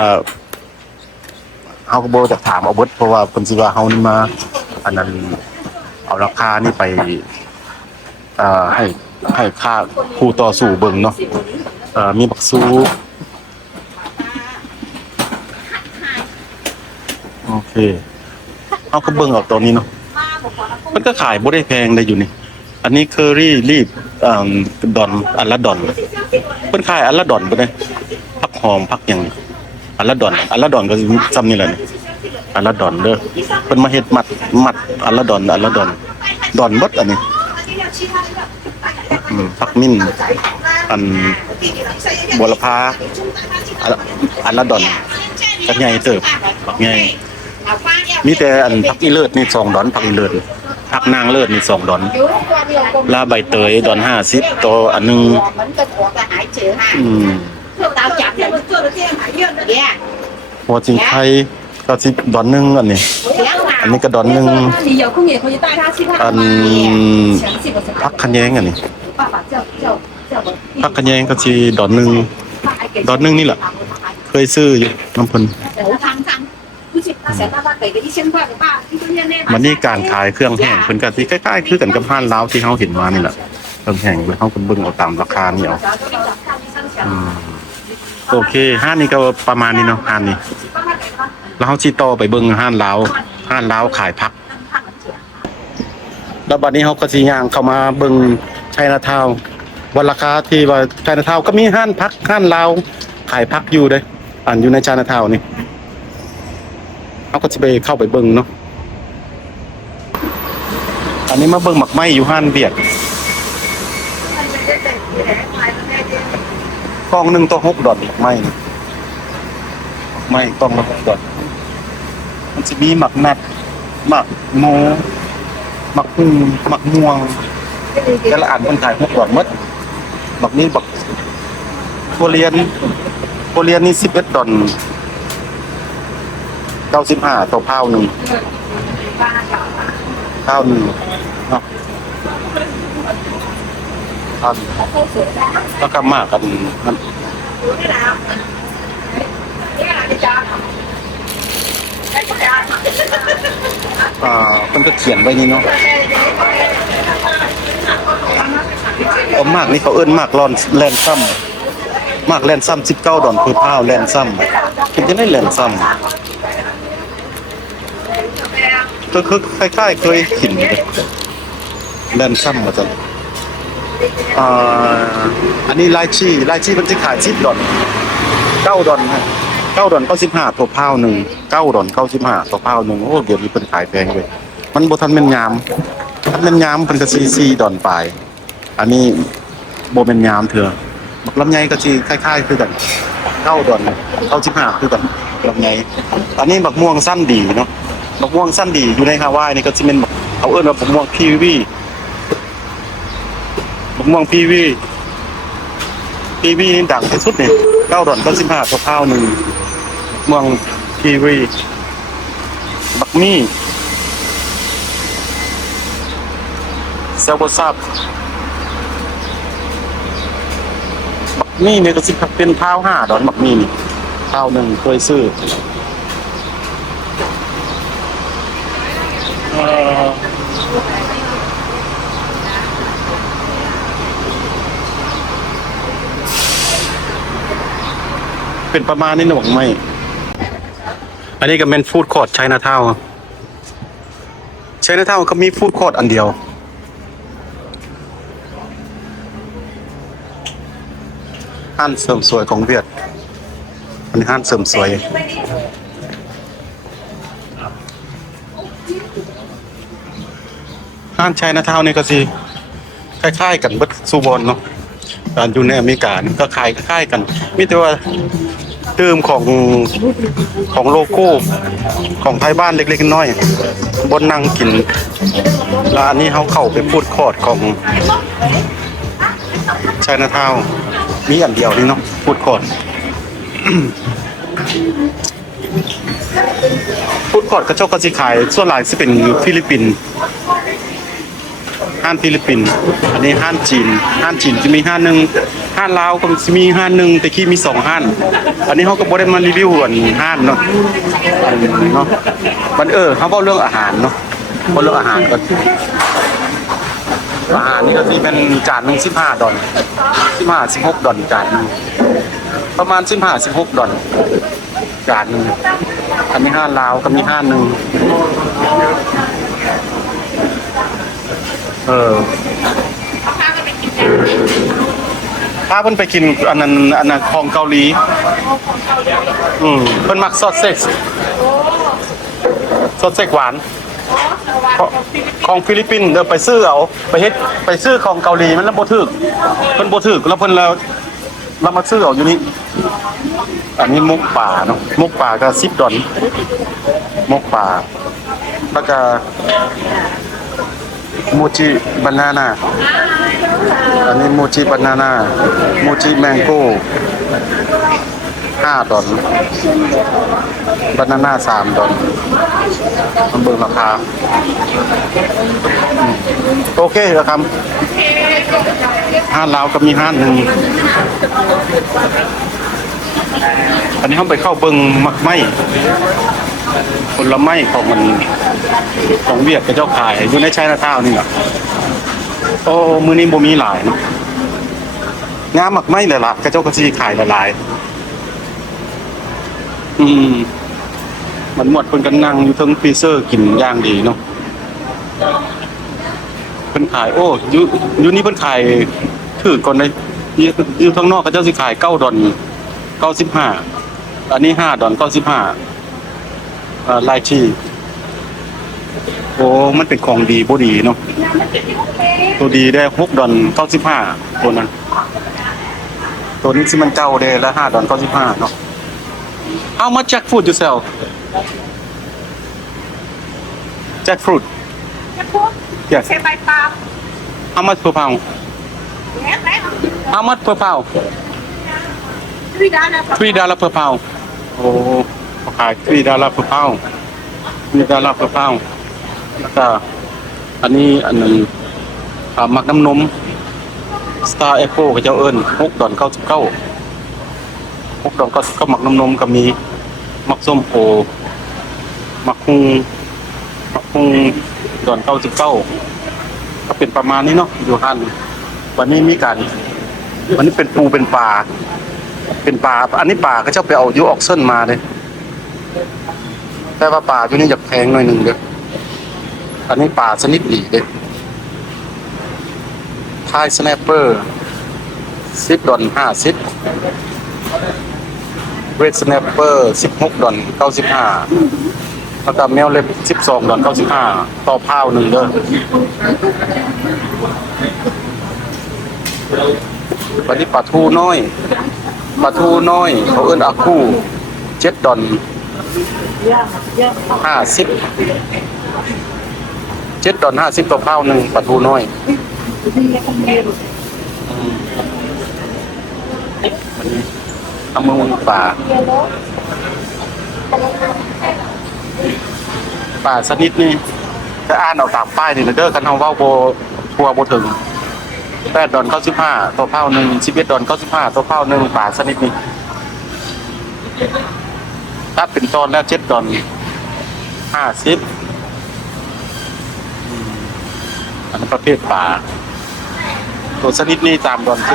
เขาก็บ่จะถามเอาเบิดเพราะว่าเพิ่นสิว่าเฮานี่มาอันนั้นเอาราคานี่ไปให้ค่าคู่ต่อสู้เบิ่งเนาะมีบักซูโอเคเอาก็เบิ่งเอาตัวนี้เนาะมันก็ขายบ่ได้แพงได้อยู่นี่อันนี้เคอรี่รีบดอนอันละดอนเพิ่นขายอันละดอนบ่ได้ผักหอมผักหยังอันละดอนก็ซ้ำนี่แหละนี่อันละดอนเด้อเพิ่นมาเฮ็ดมัดอันละดอนดอนเบิดอันนี้ผักมิ้นอันบัวละพาอันละดอนกัใหญ่เติบผักใหญ่มีแต่อันผักอีเลิศนี่$2ผักอีเลิศผักนางเลิศนี่$2ลาใบเตยดอน50ตัวอันนึงหัวจิงไข่ก็$1อันนี้ก็$1อันผักขะแยงอันนี้ผักขะแยงก็สิ$1นี่แหละเคยซื้ออยู่น้ำเพิ่นมันนี่การขายเครื่องแห้งเพิ่นก็สิใกล้ๆคือกันกับห้านลาวที่เฮาเห็นมานี่แหละเครื่องแห้งเฮาก็เบิ่งเอาตามราคานี่เอาโอเคห้านนี้ก็ประมาณนี้เนาะห้านนี้แล้วเฮาสิต่อไปเบิ่งห้านลาวขายผักแล้วบัดนี้เฮาก็สิย่างเข้ามาเบิ่งไชน่าทาวน์ว่าราคาที่ว่าไชน่าทาวน์ก็มีห้านผักห้านลาวขายผักอยู่เด้อันอยู่ในไชน่าทาวน์นี่เขาก็จะไปเข้าไปเบิ่งเนาะอันนี้มาเบิ่งหมักไหม้อยู่ห้านเบียดกล่อง1ต่อ$6หมักไหม้กล่องละ$6มันจะมีหมักนัดหมักโมหมักหุ่งหมักม่วงแต่ละอันมันขาย$6หมดบักนี้บักโคเรียนนี่$11.95ต่อพาวหนึ่งเนาะแล้วก็มากกันมันมันก็เขียนไว้นี่เนาะมากนี่เขาเอิ้นมากแลนซัมมากแลนซัม$19perพาวแลนซัมเป็นจะได้แลนซัมก็คือคล้ายๆเคยเห็นแลนซัมมาจังอันนี้ไลชี่มันจะขาย$10 9 ดอน9 ดอน95ตัวพาวหนึ่ง9 ดอน95ตัวพาวหนึ่งโอ้เดี๋ยวนี้เพิ่นขายแพงเลยมันบ่ทันแม่นยามทันแม่นยามเพิ่นก็สิ4 ดอนปลายอันนี้บ่แม่นยามเถื่อบักลำไยก็สิคล้ายๆคือกัน9 ดอน95คือกันลำไยอันนี้บักม่วงสั้นดีเนาะบักม่วงสั้นดีอยู่ในฮาวายนี่ก็สิเป็นเขาเอิ้นว่าบักม่วง PVV บักม่วง PVV นี่ดังที่สุดนี่9 ดอน95ตัวพาวหนึ่งม่วง PVV บักมี่เซลโบซับบักมี่เนี่ยก็สิเป็นพาว5 ดอนบักมี่นี่พาวหนึ่งเคยซื้อเป็นประมาณนี้นะบอกไม่อันนี้ก็เป็นฟู้ดคอร์ทไชน่าทาวน์ไชน่าทาวน์ก็มีฟู้ดคอร์ทอันเดียวห้างเสริมสวยของเวียดอันนี้ห้างเสริมสวยห้างไชน่าทาวน์นี่ก็สิคล้ายๆกันเบิดซูบอนเนาะอยู่ในอเมริกาก็คล้ายๆกันมีแต่ว่าเติมของโลโก้ของไทยบ้านเล็กๆน้อยๆบนนั่งกินแล้วอันนี้เขาเข้าไปฟู้ดคอร์ทของไชน่าทาวน์มีอันเดียวนี่เนาะฟู้ดคอร์ท ฟู้ดคอร์ทก็เจ้าก็สิขายส่วนหลายสิเป็นฟิลิปปินส์ห้างฟิลิปปินส์อันนี้ห้างจีนจะมีห้างหนึ่งห้างลาวก็จะมีห้างหนึ่งแต่กี้มี2 ห้างอันนี้เขาก็บ่ได้มารีวิวห้างเนาะมันเขาเว้าเรื่องอาหารเนาะเว้าเรื่องอาหารก็อาหารนี่ก็สิเป็นจานนึง15 ดอล16 ดอลจานนึงประมาณ16 ดอลจานนึงอันนี้ห้างลาวก็มีห้างหนึ่งถ้าเพิ่นไปกินอันนั้นของเกาหลีเพิ่นมักซอสเซ็กหวานของฟิลิปปินส์ไปซื้อเอาไปซื้อของเกาหลีมันแล้วบ่ถูกเพิ่นบ่ถูกแล้วเพิ่นเรามาซื้อเอาอยู่นี่อันนี้มุกป่าเนาะมุกป่าก็10 ดอลมุกป่าแล้วก็โมจิบานาน่าอันนี้โมจิบานาน่าโมจิแมงโก้5 ดอลบานาน่า3 ดอลมันเบิ่งราคาโอเคแล้วครับห้างลาวก็มีห้างหนึ่งอันนี้เขาไปเข้าเบิ่งมักไม้ผลไม้ของเวียดกับเจ้าขายอยู่ในไชน่าทาวน์นี่แหละโอ้มื้อนี้บ่มีหลายเนาะงามมักไม้หลายๆกับเจ้าก็สิขายหลายๆมันหมดเพิ่นก็นั่งอยู่เทิงฟรีเซอร์กินอย่างดีเนาะเพิ่นขายโอ้อยู่นี่เพิ่นขายถือก่อนเลยอยู่ข้างนอกเขาเจ้าสิขาย9 ดอล95อันนี้5 ดอล95ลายที่โอ้มันเป็นของดีบ่ดีเนาะตัวดีได้6 ดอล95ตัวนั้นตัวนี้สิมันเจ้าได้ละ5 ดอล95เนาะ How much jackfruit you sell jackfruit yes Say by pound. how much per pound Yes, how much per pound $3 per pound โอ้ขาย$3 per pound $3 per pound แล้วก็อันนั้นมักน้ำนม Star Apple กับเจ้าเอิ้น6 ดอล99 6 ดอล99มักน้ำนมก็มีมักส้มโอมักฮุงดอล99ก็เป็นประมาณนี้เนาะอยู่หันวันนี้มีการวันนี้เป็นปูเป็นปลาอันนี้ปลาก็เจ้าไปเอาอยู่ออกเส้นมาเลยแต่ว่าปลาอยู่นี่อยากแพงหน่อยนึงเด้ออันนี้ปลาชนิดดีเด้อไทยสแนปเปอร์10 ดอล50 เรดสแนปเปอร์16 ดอล95แล้วก็แมวเล็บ12 ดอล95ต่อพาวหนึ่งเด้อวันนี้ปลาทูน้อยเขาเอิ้นอาคู7 ดอล50 7 ดอล50ต่อพาวหนึ่งปลาทูน้อยเอามือป่าสนิทนี่จะอ่านเอาตามป้ายนี่นะเด้อกันเฮาเว้าบ่ทัวบ่ถึง8 ดอล95ตัวเผาหนึ่ง11 ดอล95ตัวเผาหนึ่งป่าสนิทนี่ถ้าเป็นตอนแล้ว7 ดอล50อันนั้นประเภทป่าตัวสนิทนี่3 ดอล75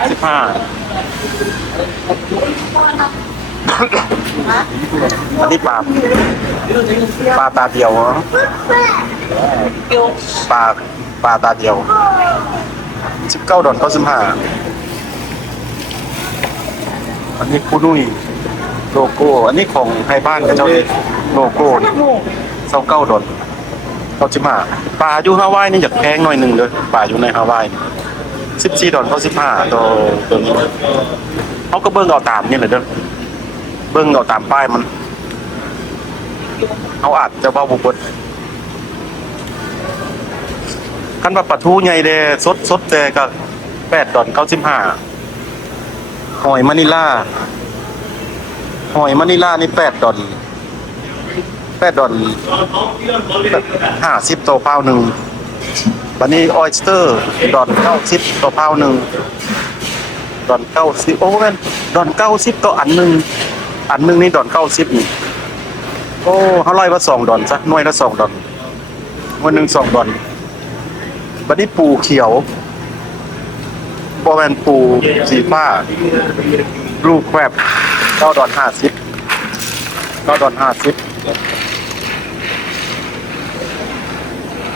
อันนี้ปลาตาเดียวปลาตาเดียว19 ดอล95อันนี้คูนุยโลโก้อันนี้ของไทยบ้านกับเจ้าโลโก้29 ดอล95ปลาอยู่ฮาวายนี่อยากแพงหน่อยหนึ่งเลยปลาอยู่ในฮาวาย14 ดอล95ตัวนี้เขาก็เบิ่งเอาตามนี่แหละเด้อเบิ่งเอาตามป้ายมันเอาอาจจะเว้าบ่เบิดคันว่าปลาทูใหญ่เด้สดแต่ก็8 ดอล95หอยมะนิลานี่8 ดอล50ต่อเผาหนึ่งบัดนี้ออยสเตอร์ดอล90ต่อเผาหนึ่งดอล90โอ้แม่นดอล90ต่ออันหนึงนี่ดอล90นี่โอ้เฮาร้อยว่า2 ดอลซะหน่วยละ2 ดอลหน่วยหนึง2 ดอลบัดนี้ปูเขียวบ่แม่นปูสีฟ้าลูกแครบ9 ดอล50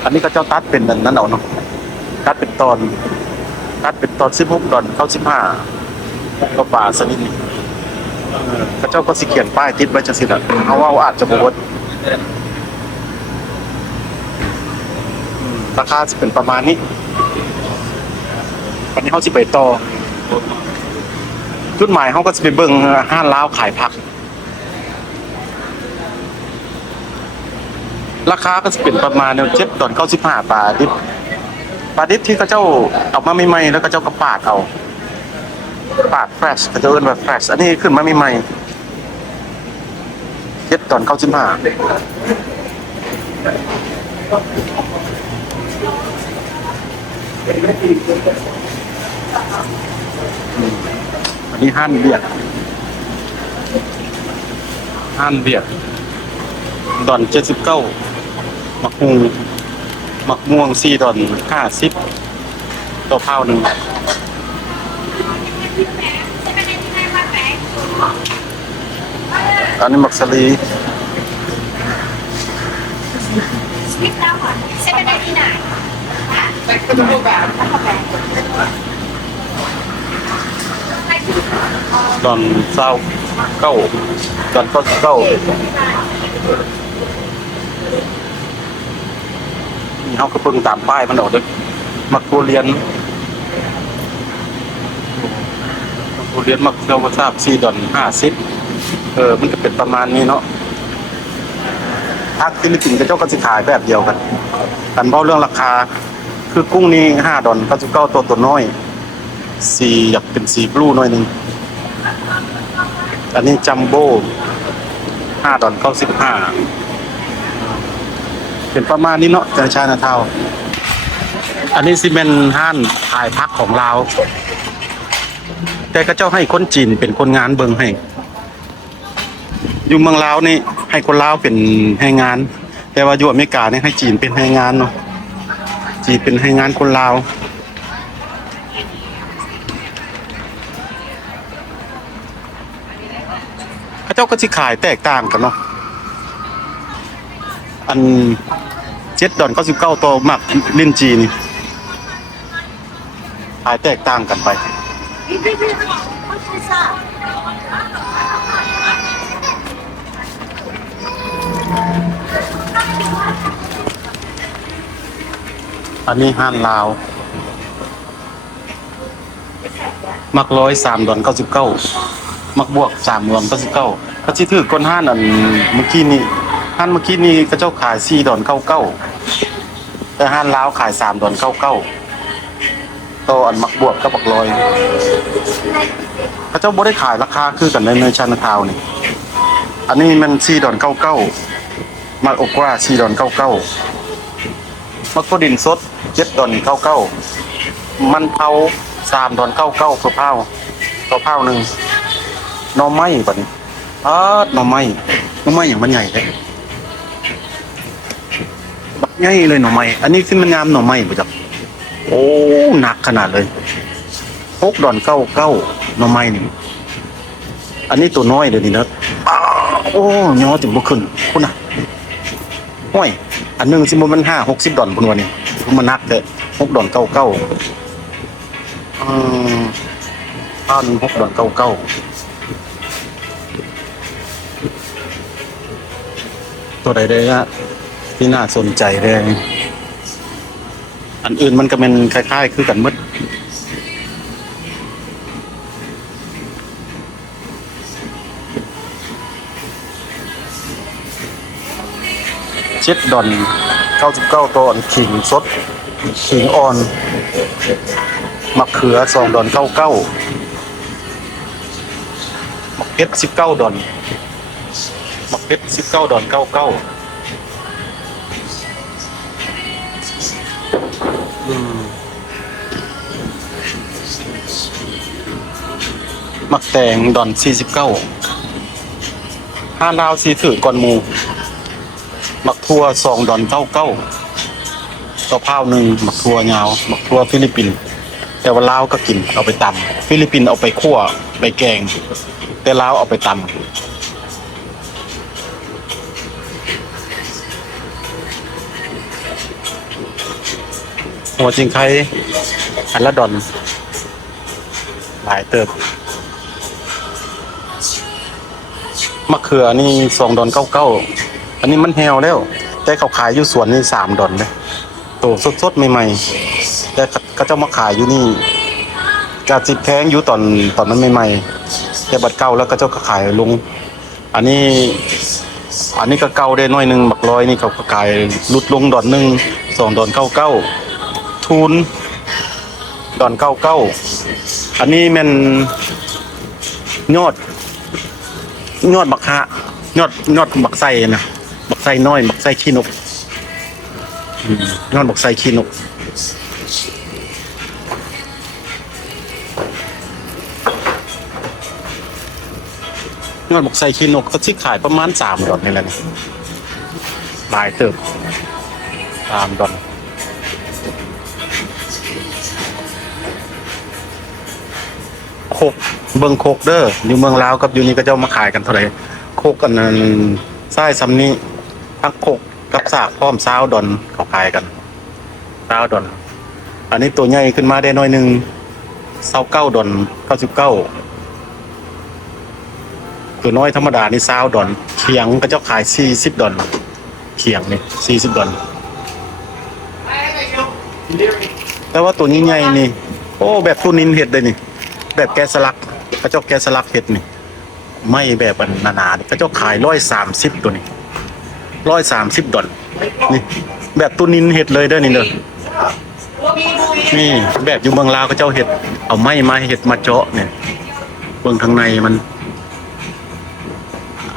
อันนี้ก็เจ้าตัดเป็นนั้นเอาเนาะตัดเป็นตอน16 ดอล95ก็ป่าสนิทนี่เขาเจ้าก็สิเขียนป้ายติดไว้จังซี่ล่ะเอาว่าอาจจะบ่เบิดราคาสิเป็นประมาณนี้วันนี้เฮาสิไปต่อจุดหมายเฮาก็สิไปเบิ่งห้านลาวขายผักราคาก็จะเป็นประมาณ7 ดอล95ปลาดิบที่เขาเจ้าเอามาใหม่ๆแล้วก็เจ้าก็ปาดแฟรชเขาจะเอิ้นว่าแฟรชอันนี้ขึ้นมาใหม่ๆ7 ดอล95อันนี้ห้านเบียดดอล79มักม่วง4 ดอล50ต่อเผาหนึ่งอันนี้มักสลีดอน29ดอน99นี่เขาก็เพิ่งตามป้ายมันออกเด้อมักทุเรียนมักเราก็ทราบ4 ดอล50มันก็เป็นประมาณนี้เนาะทักที่ลิปินกับเจ้าก็สิขายแบบเดียวกันเว้าเรื่องราคาคือกุ้งนี่5 ดอล99ตัวน้อยสีอยากเป็นสีบลูหน่อยนึงอันนี้จัมโบ้5 ดอล95เป็นประมาณนี้เนาะจากชานาทาวน์อันนี้สิเป็นห้านขายผักของลาวแต่ก็เจ้าให้คนจีนเป็นคนงานเบิ่งให้อยู่เมืองลาวนี่ให้คนลาวเป็นให้งานแต่ว่าอยู่อเมริกานี่ให้จีนเป็นให้งานเนาะจีนเป็นให้งานคนลาวเขาเจ้าก็สิขายแตกต่างกันเนาะอัน7 ดอล99ตัวหมักลิ้นจีนี่ขายแตกต่างกันไป อันนี้ห้านลาวมัก103.99มักบวก3.99ก็สิถือก้นห้านอันเมื่อกี้นี้ห้านเมื่อกี้นี้ก็เจ้าขาย4.99แต่ห้านลาวขาย3.99ต่ออันมักบวกกับบักลอยเขาเจ้าบ่ได้ขายราคาคือกันในชานาทาวน์นี่อันนี้มัน4.99มักอกว่า4.99มักตัวดินสด7.99มันเผา3.99กระเพราหนึ่งหน่อไม้บัดนี้หน่อไม้อย่างมันใหญ่แท้บักใหญ่เลยหน่อไม้อันนี้คือมันงามหน่อไม้บ่จักโอ้หนักขนาดเลย6.99หน่อไม้นี่อันนี้ตัวน้อยเดี๋ยวนี้นะโอ้ย่อถึงบ่ขึ้นพุ่นน่ะห้อยอันนึงสิบ่มัน5-60ดอลพุ่นว่านี่มันหนักแท้6.99ป้าหนึ่ง6.99ตัวใดได้ฮะที่น่าสนใจเลยอันอื่นมันก็เป็นคล้ายๆคือกันหมด$7.99ตัวอันขิงสดขิงอ่อนมะเขือ$2.99มะเขือ$19มะเขือ$19.99มักแตง$49ห้าลาวสีถือก่อนหมูมักทั่ว$2.99ต่อพาวหนึ่งมักทั่วยาวมักทั่วฟิลิปปินส์แต่ว่าลาวก็กินเอาไปตำฟิลิปปินส์เอาไปคั่วไปแกงแต่ลาวเอาไปตำหัวจิงไคอันละดอนหลายเติบมะเขือนี่$2.99อันนี้มันแฮวแล้วแต่เขาขายอยู่สวนนี่$3เลยโตสดๆใหม่ๆแต่ก็เจ้ามาขายอยู่นี่กะสิแพงอยู่ตอนนั้นใหม่ๆแต่บัดเก่าแล้วก็เจ้าก็ขายลงอันนี้ก็เก่าได้น้อยนึงบักร้อยนี่เขาก็ขายลดลง$1 $2.99ทุน$1.99อันนี้แม่นยอดบักฮะยอดบักไส้นะบักไส้น้อยบักไส้ขี้นกยอดบักไส้ขี้นกยอดบักไส้ขี้นกก็สิขายประมาณ$3นี่แหละนี่หลายเติบ$3โคกเบิ่งโคกเด้ออยู่เมืองลาวกับอยู่นี่ก็เจ้ามาขายกันเท่าไหร่โคกกันนั้นไส้ซ้ำนี้ทั้งโคกกับสากพร้อม$20เขาขายกัน$20อันนี้ตัวใหญ่ขึ้นมาได้น้อยนึง$29.99ตัวน้อยธรรมดานี่$20เขียงก็เจ้าขาย$40เขียงนี่$40แต่ว่าตัวนี้ใหญ่นี่โอ้แบบตัวนินเห็ดเลยนี่แบบแกะสลักเขาเจ้าแกะสลักเห็ดนี่ไม่แบบอันหนาๆนี่เขาเจ้าขาย130ตัวนี้$130นี่แบบตัวนินเห็ดเลยเด้อนี่เด้อนี่แบบอยู่เมืองลาวเขาเจ้าเห็ดเอาไม้มาเห็ดมาเจาะเนี่ยเบิ่งข้างในมัน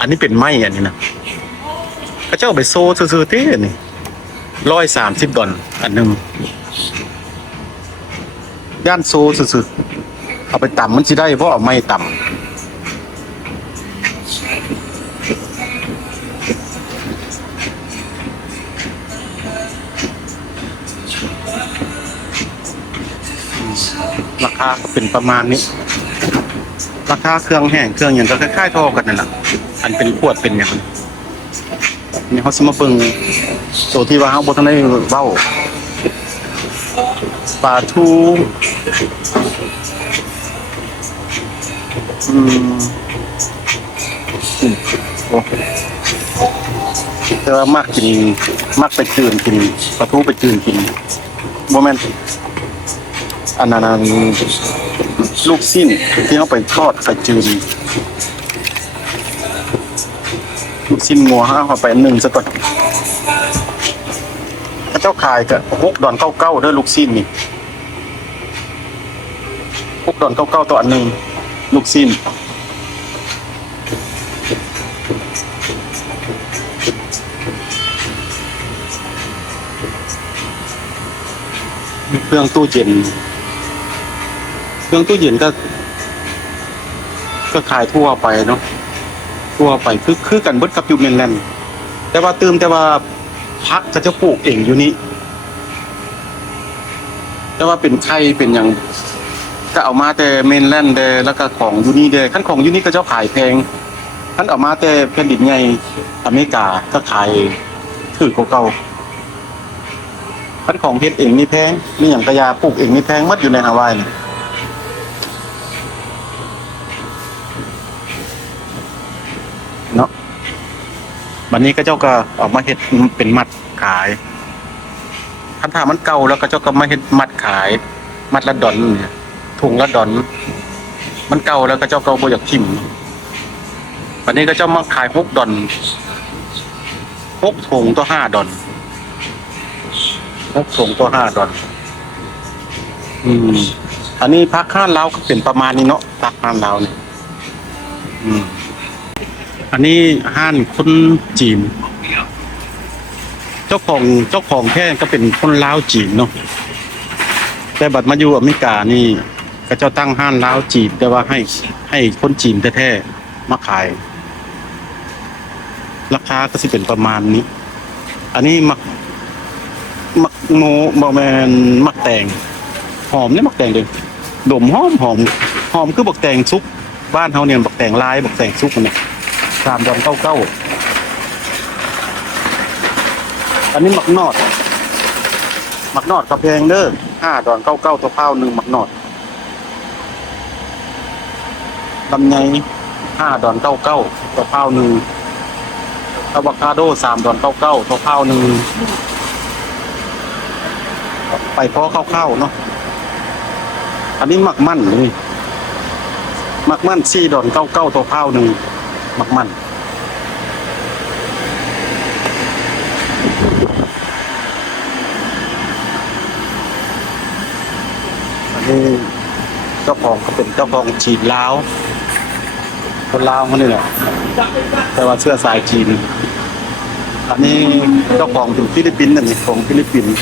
อันนี้เป็นไม้อันนี้นะเขาเจ้าไปโซ่ซื่อๆเต้นี่$130อันนึงย่านโซ่ซื่อๆเอาไปต่ำมันสิได้เพราะเอาไม่ต่ำราคาก็เป็นประมาณนี้ราคาเครื่องแห้งเครื่องอย่างก็คล้ายๆทอกันนั่นแหละอันเป็นขวดเป็นอย่างนี้เขาสมาเบิ่งตัวที่ว่าเขาบ่ทันได้เว้าปลาทูแต่ว่ามักไปจืนกินปลาทูไปจืนกิน โมเมนต์อันนั้นลูกสิ้นที่เขาไปทอดใส่จืนลูกสิ้นงัวเขาไป1ซะก่อนพระเจ้าขายกับ$6.99เด้อลูกสิ้นนี่$6.99ตัวอันหนึ่งลูกสิ้นเครื่องตู้เย็นก็ขายทั่วไปเนาะทั่วไปคือกันเบิดกับอยู่เมนแลนด์แต่ว่าพักก็จะปลูกเองอยู่นี่แต่ว่าเป็นไข่เป็นอย่างก็เอามาแต่เมนแลนด์เดแล้วก็ของอยู่นี่เดขั้นของอยู่นี่ก็เจ้าขายแพงขั้นเอามาแต่แผ่นดินใหญ่อเมริกาก็ขายถือกว่าเก่าขั้นของเฮ็ดเองนี่แพงนี่อย่างกระยาปลูกเองนี่แพงหมดอยู่ในฮาวายนี่เนาะบัดนี้ก็เจ้าก็ออกมาเฮ็ดเป็นมัดขายคันถ้ามันเก่าแล้วก็เจ้าก็มาเฮ็ดมัดขายมัดละดอนเนี่ยถุงละดอนมันเก่าแล้วก็เจ้าก็บ่อยากทิ่มบัดนี้ก็เจ้ามาขาย$6 6ถุงต่อ$5 6ถุงต่อ$5อันนี้พักห้านลาวก็เป็นประมาณนี้เนาะพักห้านลาวนี่อันนี้ห้านคนจีนเจ้าของแท้ก็เป็นคนลาวจีนเนาะแต่บัดมาอยู่อเมริกานี่ก็เจ้าตั้งห้านลาวจีนแต่ว่าให้คนจีนแท้ๆมาขายราคาก็สิเป็นประมาณนี้อันนี้มักโมบ่แม่นมักแตงหอมเนี่ยมักแตงเด้อดมหอมคือบักแตงซุกบ้านเฮาเนี่ยบักแตงลายบักแตงซุกเนี่ย$3.99อันนี้มักนอดกระแพงเด้อ$5.99ตัวเผา1มักนอดลำไย$5.99ตัวเผา1อะโวคาโด$3.99ตัวเผา1ไปพอเข้าๆเนาะอันนี้มักมั่นนี่มักมั่น$4.99ตัวเผา1มักมั่นอันนี้เจ้าของก็เป็นเจ้าของจีนลาวคนลาวเขานี่แหละแต่ว่าเสื้อสายจีนอันนี้เจ้าของเป็นฟิลิปปินส์นั่นนี่ของฟิลิปปินส์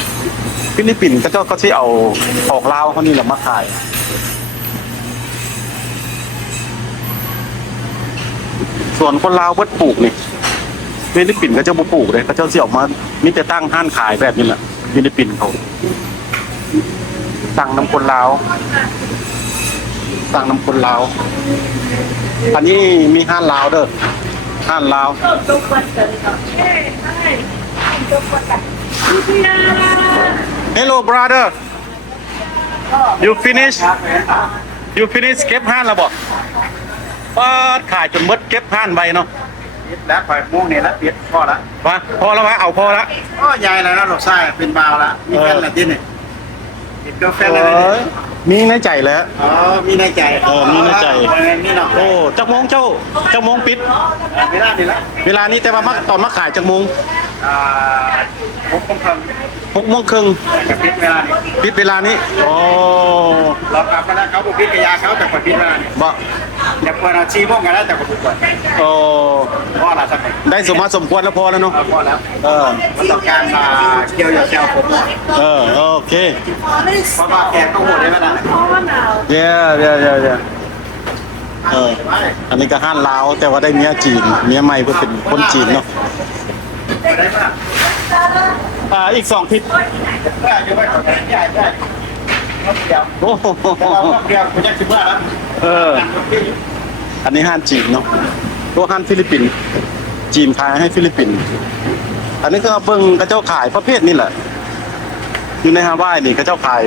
ก็เจ้าก็ที่เอาออกลาวเขานี่แหละมาขายส่วนคนลาวเบิดปลูกนี่ฟิลิปปินส์ก็เจ้าบ่ปลูกเลยก็เจ้าที่ออกมามีแต่ตั้งห้านขายแบบนี้แหละฟิลิปปินส์เขาสั่งน้ำคนลาวอันนี้มีห้านลาวเด้อห้านลาว Hello brother you finish เก็บห้านแล้วบ่ขายจนหมดเก็บห้านใบเนาะ แล้วไฟม่วงนี่แล้วเปียกพอละ พอแล้ววะเอาพอละ ก็ใหญ่แล้วนะหลอกไส้เป็นบาวละมีแฟนละที่นี่ติดก็แฟนละนี่ มีในใจแล้ว อ๋อมีในใจ มีในใจ นี่เนาะ โอ้จักโมงเจ้าโมงปิด ไม่ได้นี่ละ เวลานี้แต่ว่าตอนมาขายจักโมง 6 โมงครึ่ง 6:30 กับพิษเวลานี่ ปิดเวลานี้โอ้ เรากลับมาแล้วเขาบุกพิษกระยาเขาแต่คนพิษเวลานี่ บ่ เดี๋ยวเปิดเอาชี้โมงกันแล้วแต่คนบุกก่อน โอ้ พ่อละสักคน ได้สมควรแล้วพอแล้วเนาะ พ่อแล้ว มัน ต้องการมาเกี่ยวเซลผม โอเค เพราะว่าแกต้องหัวได้ไหมล่ะ เย้อันนี้ก็ห้านลาวแต่ว่าได้เมียจีนเมียใหม่เพื่อเป็นคนจีนเนาะ ได้ไหม อีก2 ทิศ ได้อยู่ไหมใหญ่ได้เดี๋ยว โอ้โห เดี๋ยวคุณจะคิดว่าแล้ว อันนี้ห้านจีนเนาะตัวห้านฟิลิปปินส์จีนขายให้ฟิลิปปินส์อันนี้ก็เบิ่งกระเจ้าขายประเภทนี่แหละอยู่ในฮาวายนี่กระเจ้าขาย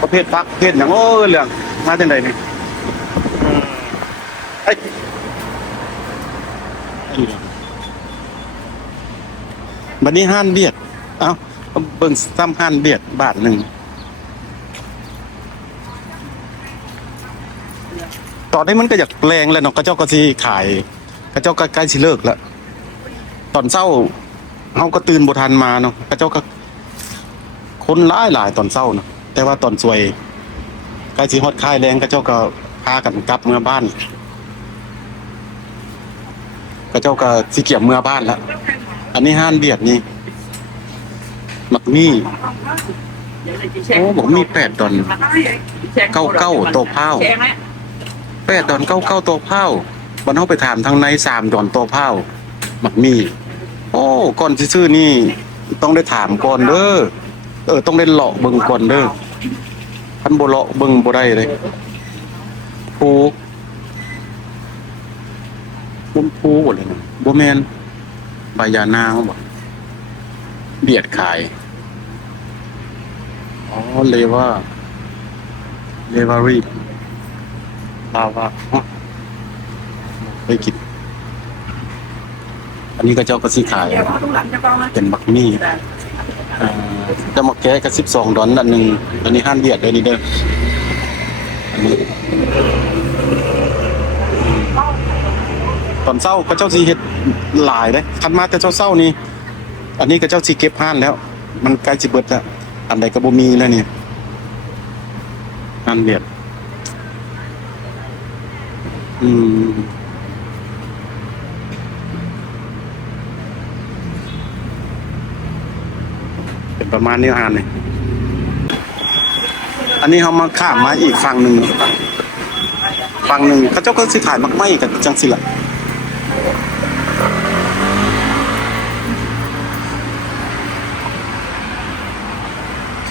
ประเภทพักประเภทอย่างเรื่องมาจังไดนี่บัดนี้ห้านเวียดเอ้าโอ ก็เบิ่งซ้ำหั่นเบียดบาทหนึงตอนนี้มันก็อยากแรงแล้วเนาะกระเจ้าก็สิขายกระเจ้าก็ใกล้สิเลิกแล้วตอนเช้าเฮาก็ตื่นบ่ทันมาเนาะกระเจ้าก็คนหลายตอนเช้าเนาะแต่ว่าตอนสวยใกล้สิฮอดค่ายแรงกระเจ้าก็พากันกลับเมื่อบ้านกระเจ้าก็สิเกี่ยมเมื่อบ้านแล้วอันนี้ห้านเบียดนี่มักมี่โอ้บอกมี8 ดอน 99 โตเผา8 ดอน 99 โตเผาบัดเฮาไปถามทางใน3 ดอน โตเผามักมี่โอ้ก่อนสิซื้อนี่ต้องได้ถามก่อนเด้อต้องได้เลาะเบิ่งก่อนเด้อคันบ่เลาะเบิ่งบ่ได้เลยภูภูบ่เลยนะบ่แม่นใบยานางบ่เบียดขายอ๋อเลวารีลาวาไปกินอันนี้ก็เจ้าก็สิขายเป็นบักมี่จะมาแก้ก็12 ดอนอันนึงอันนี้ห้านเบียดเด้อนี่เด้ออันนี้ตอนเช้าก็เจ้าสิเฮ็ดหลายเด้คันมาแต่เช้าๆนี่อันนี้ก็เจ้าสิเก็บห้านแล้วมันใกล้สิเบิดแล้วอันใดก็บ่มีแล้วนี่ห้านเบียดเป็นประมาณนี้อ่านนี่อันนี้เขามาข้ามมาอีกฝั่งหนึ่งเขาเจ้าก็สิขายมักไหม้กับจังสิล่ะ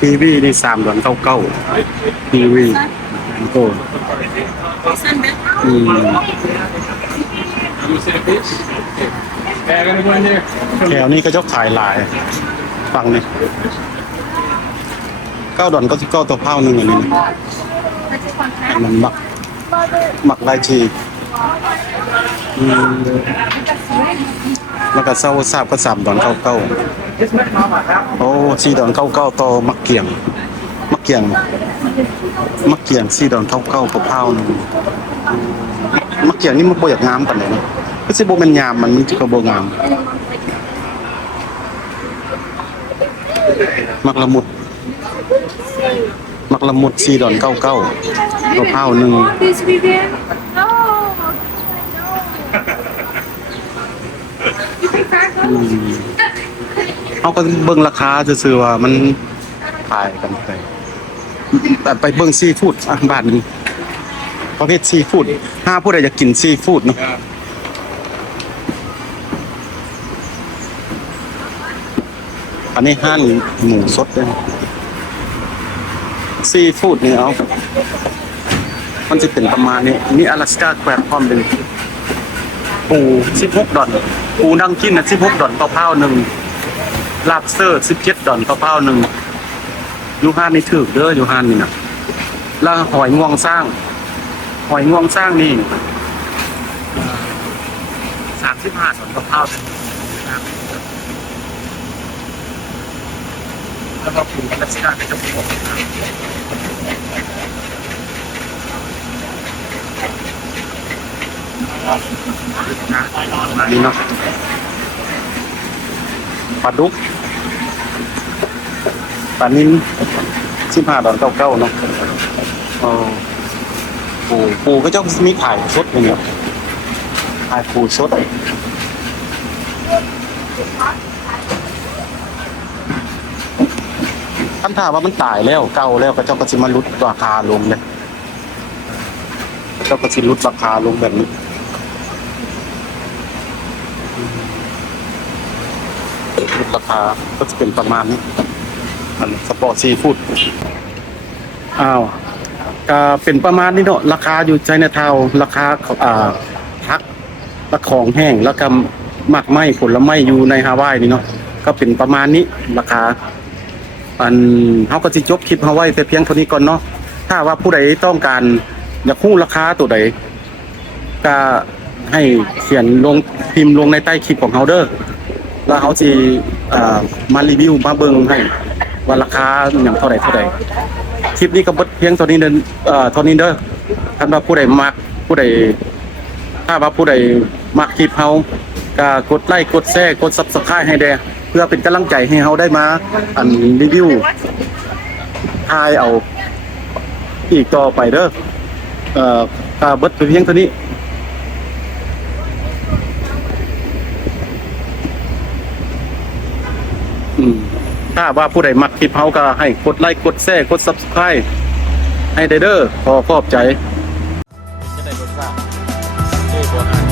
ทีวีนี่3 ดอน 99ทีวีโตแถวนี้ก็เจ้าขายหลายฟังนี่9 ดอน 99 ตัวเผาหนึ่งอันนี้มันหมักได้ทีแล้วก็เศร้าทราบก็3 ดอน 99โอ้4 ดอน 99ต่อมักเกี่ยง4 ดอน 99ตัวเผาหนึ่งมักเกี่ยงนี่มันบ่อยากงามปานใดเนาะก็สิบ่แม่นยามมันก็บ่งามมักละมุด4 ดอน 99ตัวเผาหนึ่งเขาก็เบิ่งราคาซื่อๆว่ามันขายกันแต่ไปเบิ่งซีฟู้ดบาทนึงประเภทซีฟู้ดถ้าผู้ใดอยากกินซีฟู้ดเนาะอันนี้ห้านหมูสดเลยซีฟู้ดนี่เอามันจะเป็นประมาณนี้มีอลาสก้าแควร์พร้อมเป็นปู16 ดอนปูนั่งกินน่ะ16 ดอนต่อเผาหนึ่งลาบเซอร์17 ดอนต่อเผาหนึ่งอยู่ห้านนี่ถูกเด้ออยู่ห้านนี่น่ะแล้วหอยงวงสร้างนี่35 ดอนต่อเผาแล้วก็ปูอลาสก้าก็จะปูนี่เนาะปลาดุกปลานิ่ม15 ดอน 99เนาะปูก็จะมีขายสดอย่างเงี้ยขายปูสดคำถามว่ามันตายแล้วเก่าแล้วก็เจ้าก็สิมาลดราคาลงเลยเจ้าก็สิลดราคาลงแบบนี้ราคาก็จะเป็นประมาณนี้มันสปอร์ตซีฟู้ดก็เป็นประมาณนี้เนาะราคาอยู่ไชน่าทาวน์ราคาพักและของแห้งแล้วก็หมักไหม้ผลไม้อยู่ในฮาวายนี่เนาะก็เป็นประมาณนี้ราคาเฮาก็สิจบคลิปเฮาไว้แต่เพียงเท่านี้ก่อนเนาะถ้าว่าผู้ใดต้องการอยากรู้ราคาตัวใดก็ให้เขียนลงพิมพ์ลงในใต้คลิปของเฮาเด้อ แล้วเขาสิมารีวิวมาเบิ่งให้ว่าราคาอย่างเท่าใดคลิปนี้ก็เบิดเพียงเท่านี้เด้อท่านว่าผู้ใดมักผู้ใดถ้าว่าผู้ใดมักคลิปเฮาก็กดไลค์กดแชร์กด Subscribe ให้แด่เพื่อเป็นกำลังใจให้เฮาได้มาอันรีวิวถ่ายเอาอีกต่อไปเด้อก็เบิดไปเพียงเท่านี้ถ้าว่าผู้ใดมักคลิปเฮาก็ให้กดไลค์กดแชร์กด Subscribe ให้ได้เด้อขอขอบใจจะได้รสชาติที่บ่